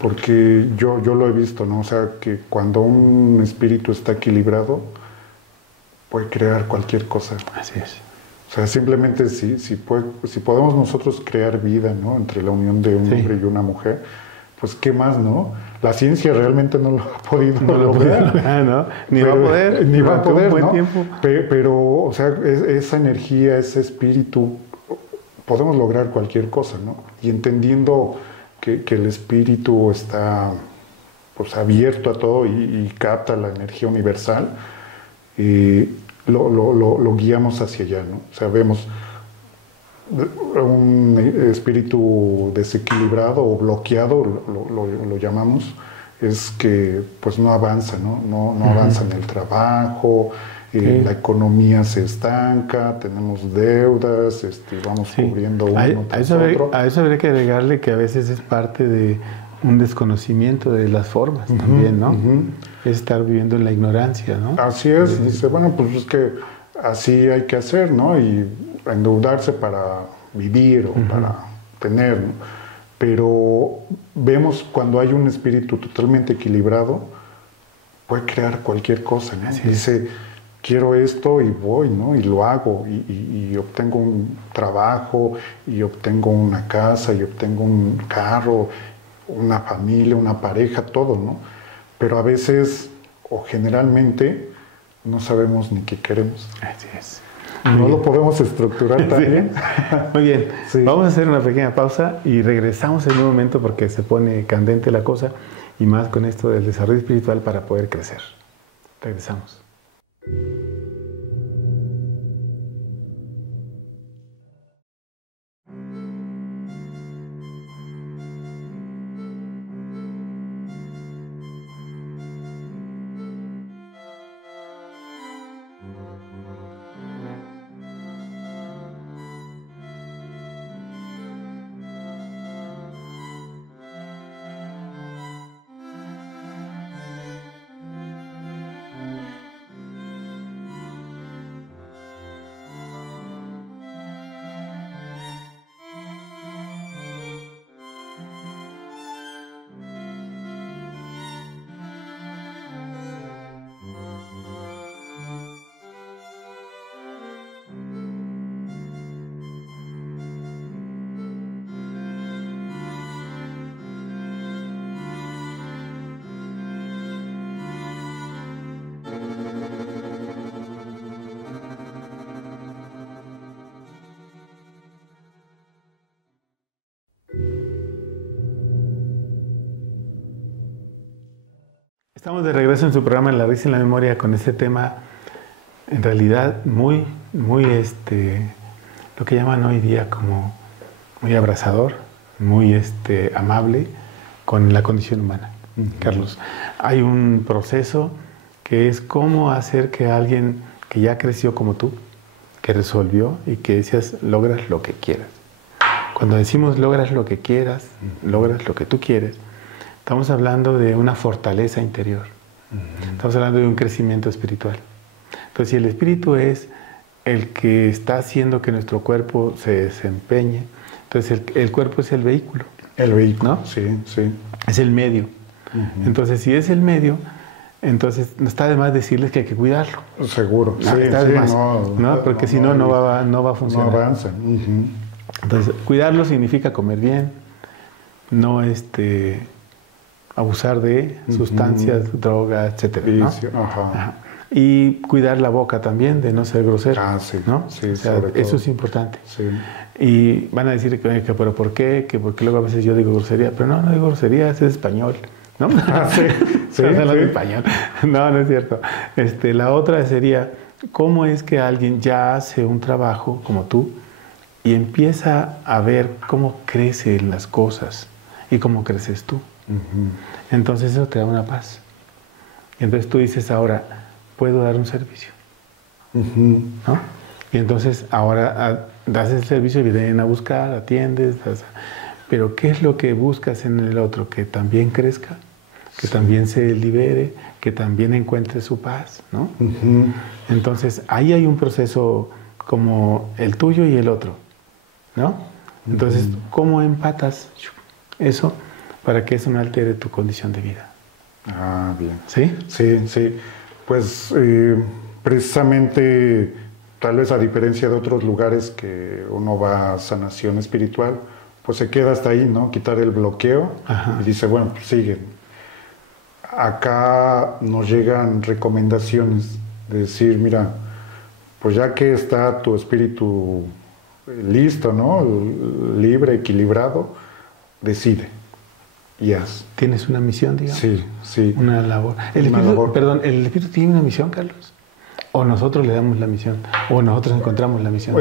porque yo lo he visto, ¿no? O sea, que cuando un espíritu está equilibrado, puede crear cualquier cosa. Así es. O sea, simplemente si podemos nosotros crear vida, ¿no? Entre la unión de un hombre y una mujer, pues qué más, ¿no? La ciencia realmente no lo ha podido lograr. ¿no? Ni va a poder. Ni va a poder, un buen ¿no? tiempo. Pero, o sea, esa energía, ese espíritu, podemos lograr cualquier cosa, ¿no? Y entendiendo que el espíritu está pues abierto a todo y capta la energía universal, lo guiamos hacia allá, ¿no? O sea, vemos un espíritu desequilibrado o bloqueado, lo llamamos, es que pues no avanza, no avanza en el trabajo, la economía se estanca, tenemos deudas, vamos cubriendo uno tras otro. A eso habría que agregarle que a veces es parte de un desconocimiento de las formas también, ¿no? Es estar viviendo en la ignorancia, ¿no? Así es, dice, bueno, pues es que así hay que hacer, ¿no? Y endeudarse para vivir o para tener, ¿no? Pero vemos cuando hay un espíritu totalmente equilibrado, puede crear cualquier cosa, ¿no? Dice, quiero esto y voy, ¿no? Y lo hago, y obtengo un trabajo, y obtengo una casa, y obtengo un carro, una familia, una pareja, todo, ¿no? Pero a veces, o generalmente, no sabemos ni qué queremos. Así es. No lo podemos estructurar también. Muy bien. Sí. Vamos a hacer una pequeña pausa y regresamos en un momento porque se pone candente la cosa y más con esto del desarrollo espiritual para poder crecer. Regresamos. Estamos de regreso en su programa La Risa en la Memoria con este tema, en realidad muy lo que llaman hoy día como muy abrazador, muy amable con la condición humana. Carlos, hay un proceso que es cómo hacer que alguien que ya creció como tú, que resolvió y que decías, logras lo que quieras. Cuando decimos logras lo que quieras, logras lo que tú quieres, estamos hablando de una fortaleza interior. Estamos hablando de un crecimiento espiritual. Entonces, si el espíritu es el que está haciendo que nuestro cuerpo se desempeñe, entonces el cuerpo es el vehículo. El vehículo, ¿no? sí, sí. Es el medio. Entonces, si es el medio, entonces no está de más decirles que hay que cuidarlo. Seguro. No, Sí, está de más, no, porque si no, no va a funcionar. No avanza. Entonces, cuidarlo significa comer bien, no abusar de sustancias, drogas, etcétera, ¿no? Ajá. Y cuidar la boca también, de no ser grosero. Sí, ¿no? sí, o sea, eso es importante. Sí. Y van a decir que pero ¿por qué? Que porque luego a veces yo digo grosería, pero no digo grosería, es español, ¿no? Sí, español. No es cierto. La otra sería, ¿cómo es que alguien ya hace un trabajo como tú y empieza a ver cómo crecen las cosas y cómo creces tú? Entonces eso te da una paz. Y entonces tú dices ahora, puedo dar un servicio, ¿no? Y entonces ahora das el servicio y vienen a buscar, atiendes, pero ¿qué es lo que buscas en el otro? Que también crezca, que también se libere, que también encuentre su paz, ¿no? Entonces ahí hay un proceso como el tuyo y el otro, ¿no? Entonces, ¿cómo empatas eso para que eso no altere tu condición de vida? Ah, bien. ¿Sí? Sí. Pues precisamente, tal vez a diferencia de otros lugares que uno va a sanación espiritual, pues se queda hasta ahí, ¿no? Quitar el bloqueo. Y dice, bueno, pues sigue. Acá nos llegan recomendaciones de decir, mira, pues ya que está tu espíritu listo, ¿no? Libre, equilibrado, decide. Y haz. ¿Tienes una misión, digamos? Sí. Una labor. ¿El espíritu tiene una misión, Carlos? ¿O nosotros le damos la misión? ¿O nosotros encontramos la misión?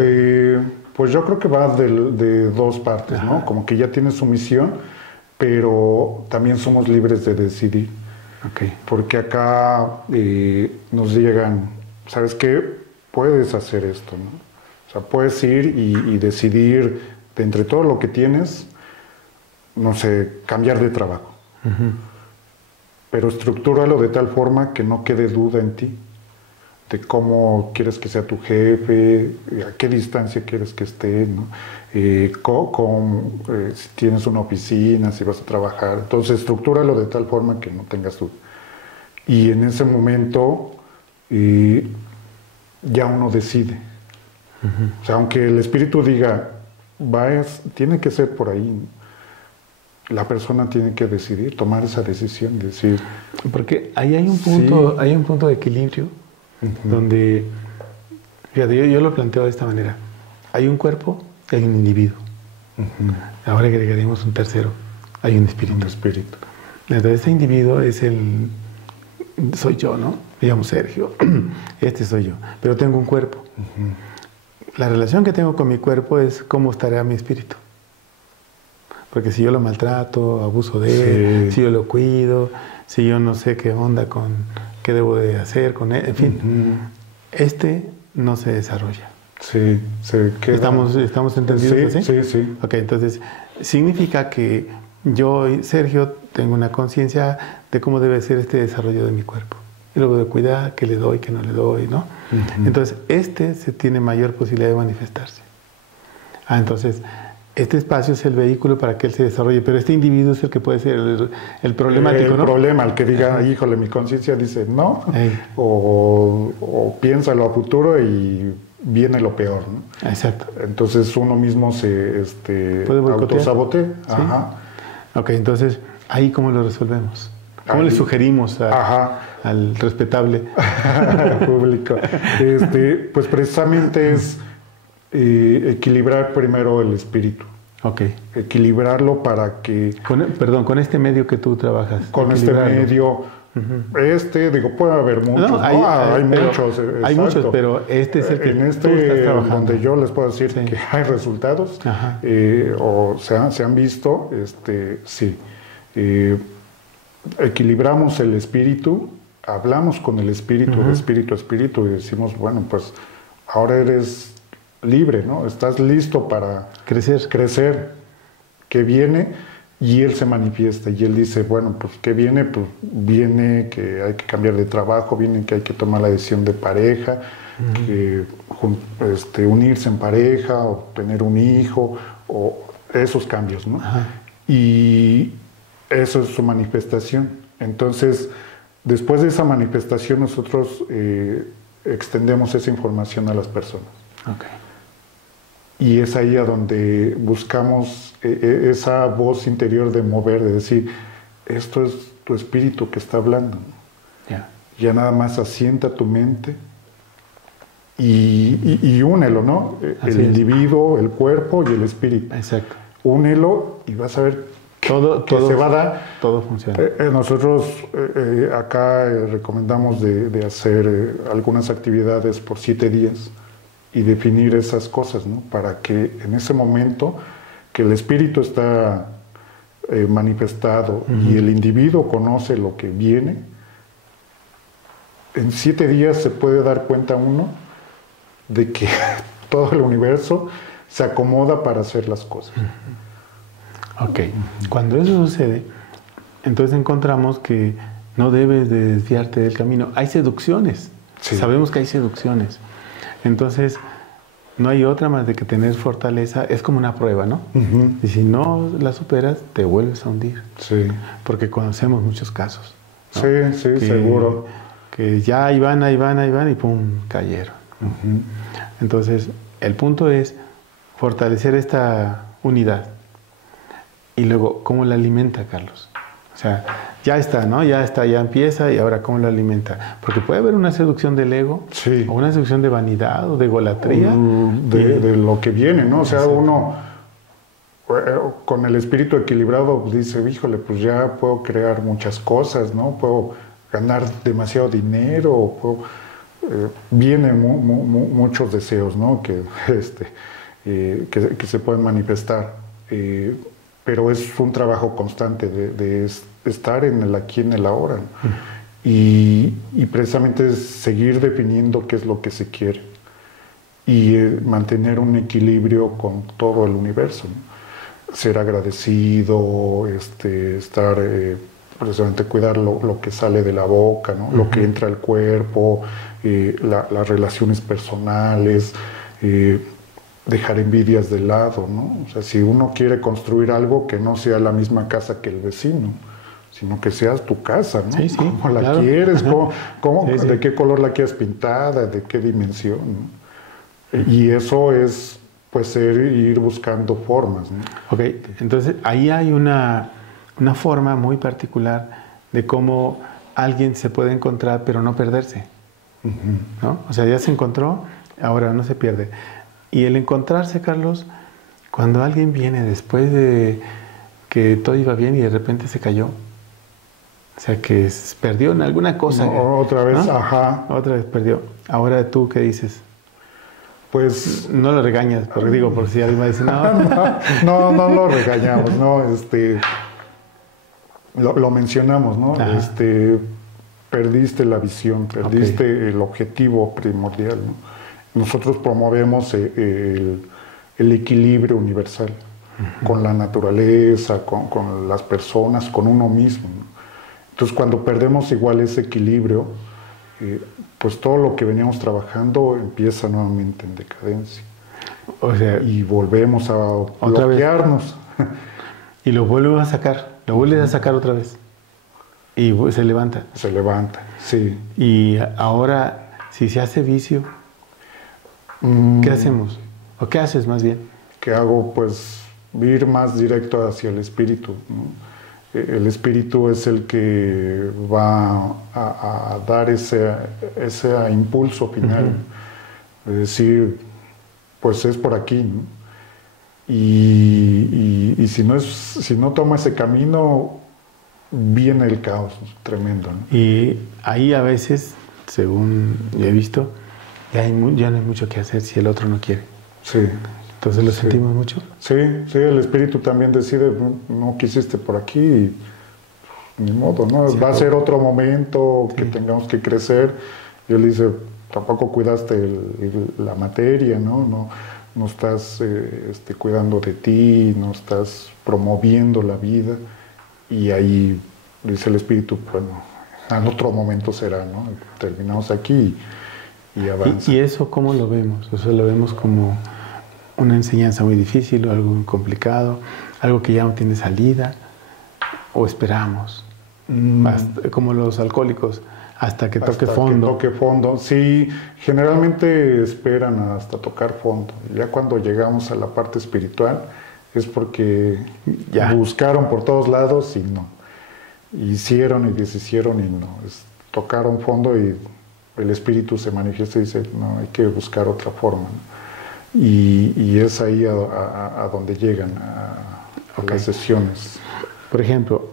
Pues yo creo que va de dos partes, ¿no? Como que ya tiene su misión, pero también somos libres de decidir. Porque acá nos llegan, ¿sabes qué? Puedes hacer esto, ¿no? O sea, puedes ir y decidir de entre todo lo que tienes, no sé, cambiar de trabajo. Pero estructúralo de tal forma que no quede duda en ti de cómo quieres que sea tu jefe, a qué distancia quieres que esté, ¿no? Si tienes una oficina, si vas a trabajar. Entonces, estructúralo de tal forma que no tengas duda. Y en ese momento ya uno decide. O sea, aunque el espíritu diga, tiene que ser por ahí, la persona tiene que decidir, tomar esa decisión, decir... Porque ahí hay un punto, hay un punto de equilibrio donde, fíjate, yo lo planteo de esta manera. Hay un cuerpo y hay un individuo. Ahora agregaremos un tercero, hay un espíritu. Entonces este individuo soy yo, ¿no? Me llamo Sergio, soy yo, pero tengo un cuerpo. La relación que tengo con mi cuerpo es cómo estará mi espíritu. Porque si yo lo maltrato, abuso de él, si yo lo cuido, si yo no sé qué onda qué debo de hacer con él, en fin, no se desarrolla. Sí, se queda. ¿Estamos entendidos así? Sí. Ok, entonces, significa que yo, Sergio, tengo una conciencia de cómo debe ser este desarrollo de mi cuerpo. Y luego de cuidar, qué le doy, qué no le doy, ¿no? Entonces, se tiene mayor posibilidad de manifestarse. Entonces, este espacio es el vehículo para que él se desarrolle, pero este individuo es el que puede ser el problemático, ¿no? El problema, el que diga, híjole, mi conciencia dice no, o piénsalo a futuro y viene lo peor, ¿no? Exacto. Entonces uno mismo se autosabotea. ¿Sí? Ok, entonces, ¿ahí cómo lo resolvemos? ¿Cómo le sugerimos al respetable público? Pues precisamente es equilibrar primero el espíritu. Equilibrarlo para que... Con este medio que tú trabajas. Con este medio, Digo, puede haber muchos, ¿no? Hay muchos, hay muchos, pero este es el que en tú estás trabajando. Donde yo les puedo decir que hay resultados, o se han visto, sí. Equilibramos el espíritu, hablamos con el espíritu, de espíritu a espíritu, y decimos, bueno, pues ahora eres libre, ¿no? Estás listo para crecer. ¿Qué viene? Y él se manifiesta y él dice, bueno, pues ¿qué viene? Pues viene que hay que cambiar de trabajo, viene que hay que tomar la decisión de pareja, unirse en pareja, o tener un hijo, o esos cambios, ¿no? Y eso es su manifestación. Entonces, después de esa manifestación, nosotros extendemos esa información a las personas. Y es ahí a donde buscamos esa voz interior de mover, de decir, esto es tu espíritu que está hablando. Ya nada más asienta tu mente y únelo, ¿no? El individuo, el cuerpo y el espíritu. Exacto. Únelo y vas a ver todo se va a dar. Todo funciona. Nosotros acá recomendamos de hacer algunas actividades por 7 días y definir esas cosas, ¿no? Para que en ese momento que el espíritu está manifestado y el individuo conoce lo que viene, en 7 días se puede dar cuenta uno de que todo el universo se acomoda para hacer las cosas. Cuando eso sucede, entonces encontramos que no debes de desviarte del camino. Hay seducciones. Sabemos que hay seducciones. Entonces, no hay otra más de que tener fortaleza. Es como una prueba, ¿no? Y si no la superas, te vuelves a hundir. Porque conocemos muchos casos, ¿no? Seguro. Que ya ahí van y ¡pum!, cayeron. Entonces, el punto es fortalecer esta unidad. Y luego, ¿cómo la alimenta, Carlos? O sea, ya está, ¿no? Ya empieza, y ahora, ¿cómo la alimenta? Porque puede haber una seducción del ego, o una seducción de vanidad, o de egolatría. De lo que viene, ¿no? O sea, uno con el espíritu equilibrado dice, híjole, pues ya puedo crear muchas cosas, ¿no? Puedo ganar demasiado dinero, vienen muchos deseos, ¿no? Que se pueden manifestar. Pero es un trabajo constante de estar en el aquí, en el ahora, ¿no? Y precisamente es seguir definiendo qué es lo que se quiere y mantener un equilibrio con todo el universo, ¿no? Ser agradecido, estar, precisamente cuidar lo que sale de la boca, ¿no? Lo que entra al cuerpo, las relaciones personales, dejar envidias de lado, ¿no? O sea, si uno quiere construir algo, que no sea la misma casa que el vecino, sino que sea tu casa, ¿no? ¿Cómo la quieres? ¿De qué color la quieres pintada? ¿De qué dimensión? ¿No? Y eso es, pues, ir buscando formas, ¿no? Entonces ahí hay una forma muy particular de cómo alguien se puede encontrar, pero no perderse, ¿no? O sea, ya se encontró, ahora no se pierde. Y el encontrarse, Carlos, cuando alguien viene después de que todo iba bien y de repente se cayó, o sea, que perdió en alguna cosa. Otra vez, ¿no? Otra vez perdió. Ahora, ¿tú qué dices? Pues... No lo regañas, porque digo, por si alguien me dice, no lo regañamos, ¿no? Lo mencionamos, ¿no? Perdiste la visión, perdiste el objetivo primordial, ¿no? Nosotros promovemos el equilibrio universal con la naturaleza, con las personas, con uno mismo, ¿no? Entonces, cuando perdemos igual ese equilibrio, pues todo lo que veníamos trabajando empieza nuevamente en decadencia. O sea, y volvemos a bloquearnos. Y lo vuelves a sacar otra vez. Y se levanta. Se levanta, sí. Y ahora, si se hace vicio, ¿qué hacemos? ¿O qué haces más bien? ¿Qué hago? Pues ir más directo hacia el espíritu, ¿no? El espíritu es el que va a dar ese impulso final, de decir, pues es por aquí, ¿no? Y si no toma ese camino, viene el caos tremendo, ¿no? Y ahí a veces, según yo he visto, ya no hay mucho que hacer si el otro no quiere. Sí. Entonces lo sentimos mucho. Sí, el espíritu también decide, no quisiste por aquí, y ni modo, ¿no? Sí, va a ser otro momento que tengamos que crecer. Y él dice, tampoco cuidaste la materia, ¿no? No estás cuidando de ti, no estás promoviendo la vida. Y ahí dice el espíritu, bueno, en otro momento será, ¿no? Terminamos aquí y avanza. ¿Y eso cómo lo vemos? O sea, lo vemos como una enseñanza muy difícil o algo muy complicado, algo que ya no tiene salida, o esperamos, como los alcohólicos, hasta que toque fondo. Que toque fondo. Sí, generalmente esperan hasta tocar fondo. Ya cuando llegamos a la parte espiritual es porque ya buscaron por todos lados y no. Hicieron y deshicieron y no. Tocaron fondo y el espíritu se manifiesta y dice, no, hay que buscar otra forma, ¿no? Y es ahí a donde llegan, a las sesiones. Por ejemplo,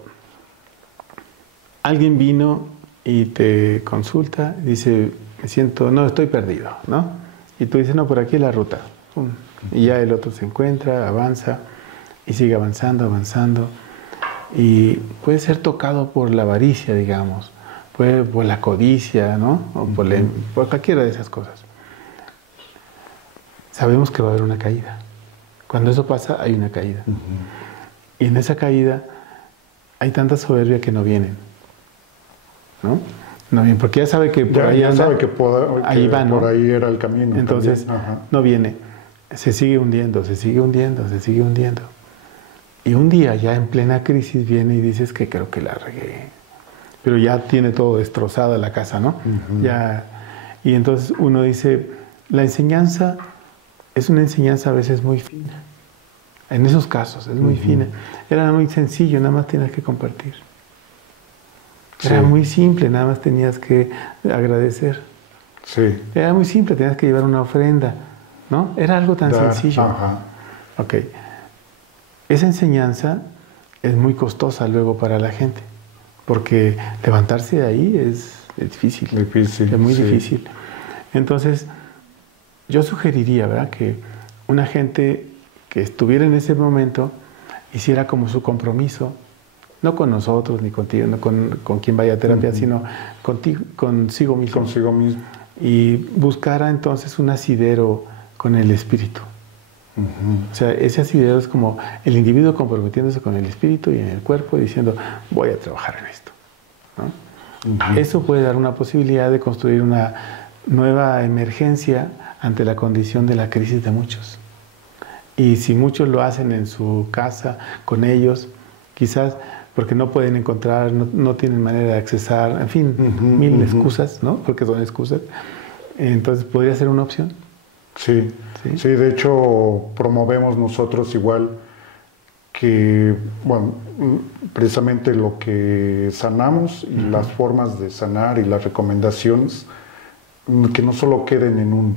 alguien vino y te consulta, dice, estoy perdido, ¿no? Y tú dices, no, por aquí es la ruta. Pum. Y ya el otro se encuentra, avanza y sigue avanzando. Y puede ser tocado por la avaricia, digamos, por la codicia, ¿no? O por cualquiera de esas cosas. Sabemos que va a haber una caída. Cuando eso pasa, hay una caída. Y en esa caída hay tanta soberbia que no vienen, ¿no? No vienen, porque ya sabe que por ahí anda, sabe que ahí va, ¿no? Por ahí era el camino. Entonces, no viene. Se sigue hundiendo. Y un día, ya en plena crisis, viene y dices que creo que la regué. Pero ya tiene todo destrozada la casa, ¿no? Y entonces uno dice, la enseñanza es una enseñanza a veces muy fina. En esos casos es muy fina. Era muy sencillo, nada más tenías que compartir. Era muy simple, nada más tenías que agradecer. Sí. Era muy simple, tenías que llevar una ofrenda, ¿no? Era algo tan sencillo. Ok. Esa enseñanza es muy costosa luego para la gente, porque levantarse de ahí es difícil. Es muy difícil. Entonces, yo sugeriría, ¿verdad?, que una gente que estuviera en ese momento hiciera como su compromiso, no con nosotros ni contigo, no con quien vaya a terapia, sino consigo mismo. Y buscara entonces un asidero con el espíritu. O sea, ese asidero es como el individuo comprometiéndose con el espíritu y en el cuerpo y diciendo, voy a trabajar en esto, ¿no? Eso puede dar una posibilidad de construir una nueva emergencia ante la condición de la crisis de muchos. Y si muchos lo hacen en su casa, con ellos, quizás porque no pueden encontrar, no tienen manera de accesar, en fin, mil excusas, ¿no? Porque son excusas. Entonces, ¿podría ser una opción? Sí, de hecho, promovemos nosotros igual que, bueno, precisamente lo que sanamos y las formas de sanar y las recomendaciones, que no solo queden en uno,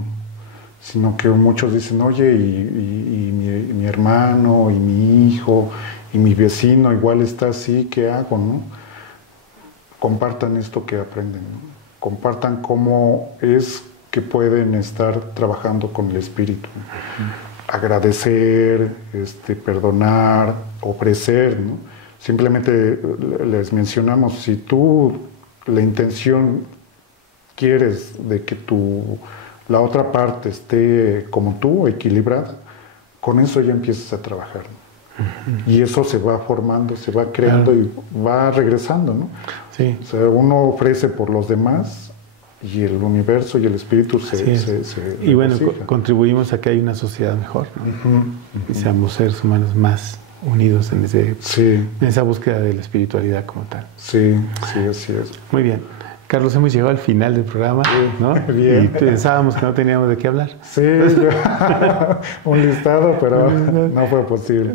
sino que muchos dicen, oye, y mi hermano, y mi hijo, y mi vecino igual está así, ¿qué hago, no? Compartan esto que aprenden, ¿no? Compartan cómo es que pueden estar trabajando con el espíritu. Agradecer, perdonar, ofrecer, ¿no? Simplemente les mencionamos, si tú la intención quieres de que la otra parte esté como tú, equilibrada, con eso ya empiezas a trabajar, ¿no? Y eso se va formando, se va creando y va regresando, ¿no? Sí. O sea, uno ofrece por los demás y el universo y el espíritu se y bueno, contribuimos a que haya una sociedad mejor, ¿no? Y seamos seres humanos más unidos en esa búsqueda de la espiritualidad como tal. Sí, así es. Muy bien. Carlos, hemos llegado al final del programa, ¿no? Bien. Y pensábamos que no teníamos de qué hablar. Sí, un listado, pero no fue posible.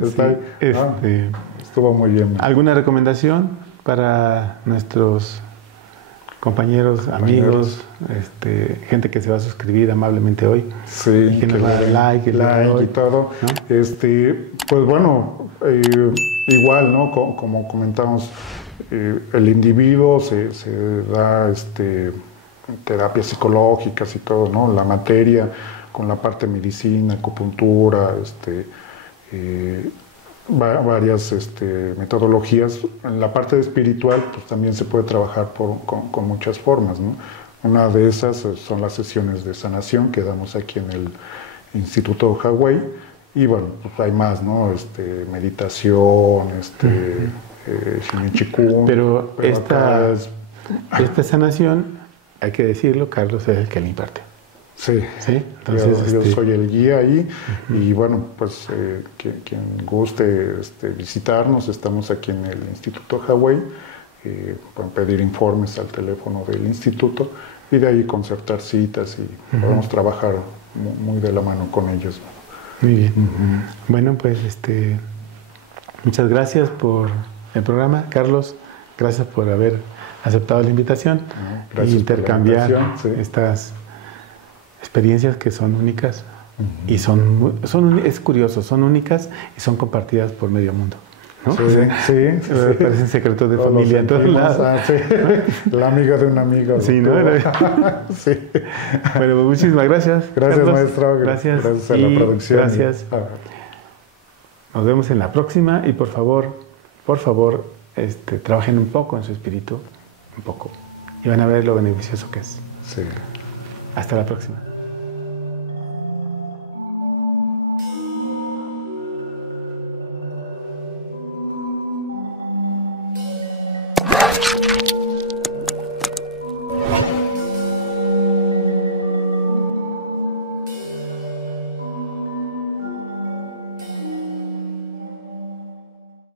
Estuvo muy bien. ¿Alguna recomendación para nuestros compañeros, amigos, gente que se va a suscribir amablemente hoy? Sí, que nos va a dar like y todo. ¿No? Pues bueno, igual, ¿no? Como comentamos, el individuo se da terapias psicológicas y todo, ¿no? La materia con la parte de medicina, acupuntura, varias metodologías. En la parte de espiritual, pues también se puede trabajar con muchas formas, ¿no? Una de esas son las sesiones de sanación que damos aquí en el Instituto Hawái. Y bueno, pues hay más, ¿no? Meditación, Shinichikun. Pero esta sanación, hay que decirlo, Carlos es el que la imparte. Sí, ¿Sí? Entonces, yo soy el guía ahí. Y bueno, pues quien guste visitarnos, estamos aquí en el Instituto Hawái. Pueden pedir informes al teléfono del instituto y de ahí concertar citas y podemos trabajar muy de la mano con ellos. Muy bien. Bueno, pues muchas gracias por el programa, Carlos. Gracias por haber aceptado la invitación e intercambiar estas experiencias que son únicas y es curioso, son únicas y son compartidas por medio mundo, ¿no? Sí. Parecen secretos de familia en todos lados. Sí. La amiga de una amiga. Sí, ¿no? Sí. Bueno, pues muchísimas gracias. Gracias, Carlos. maestro. Gracias a la producción. Gracias. Nos vemos en la próxima y por favor, trabajen un poco en su espíritu, un poco, y van a ver lo beneficioso que es. Sí. Hasta la próxima.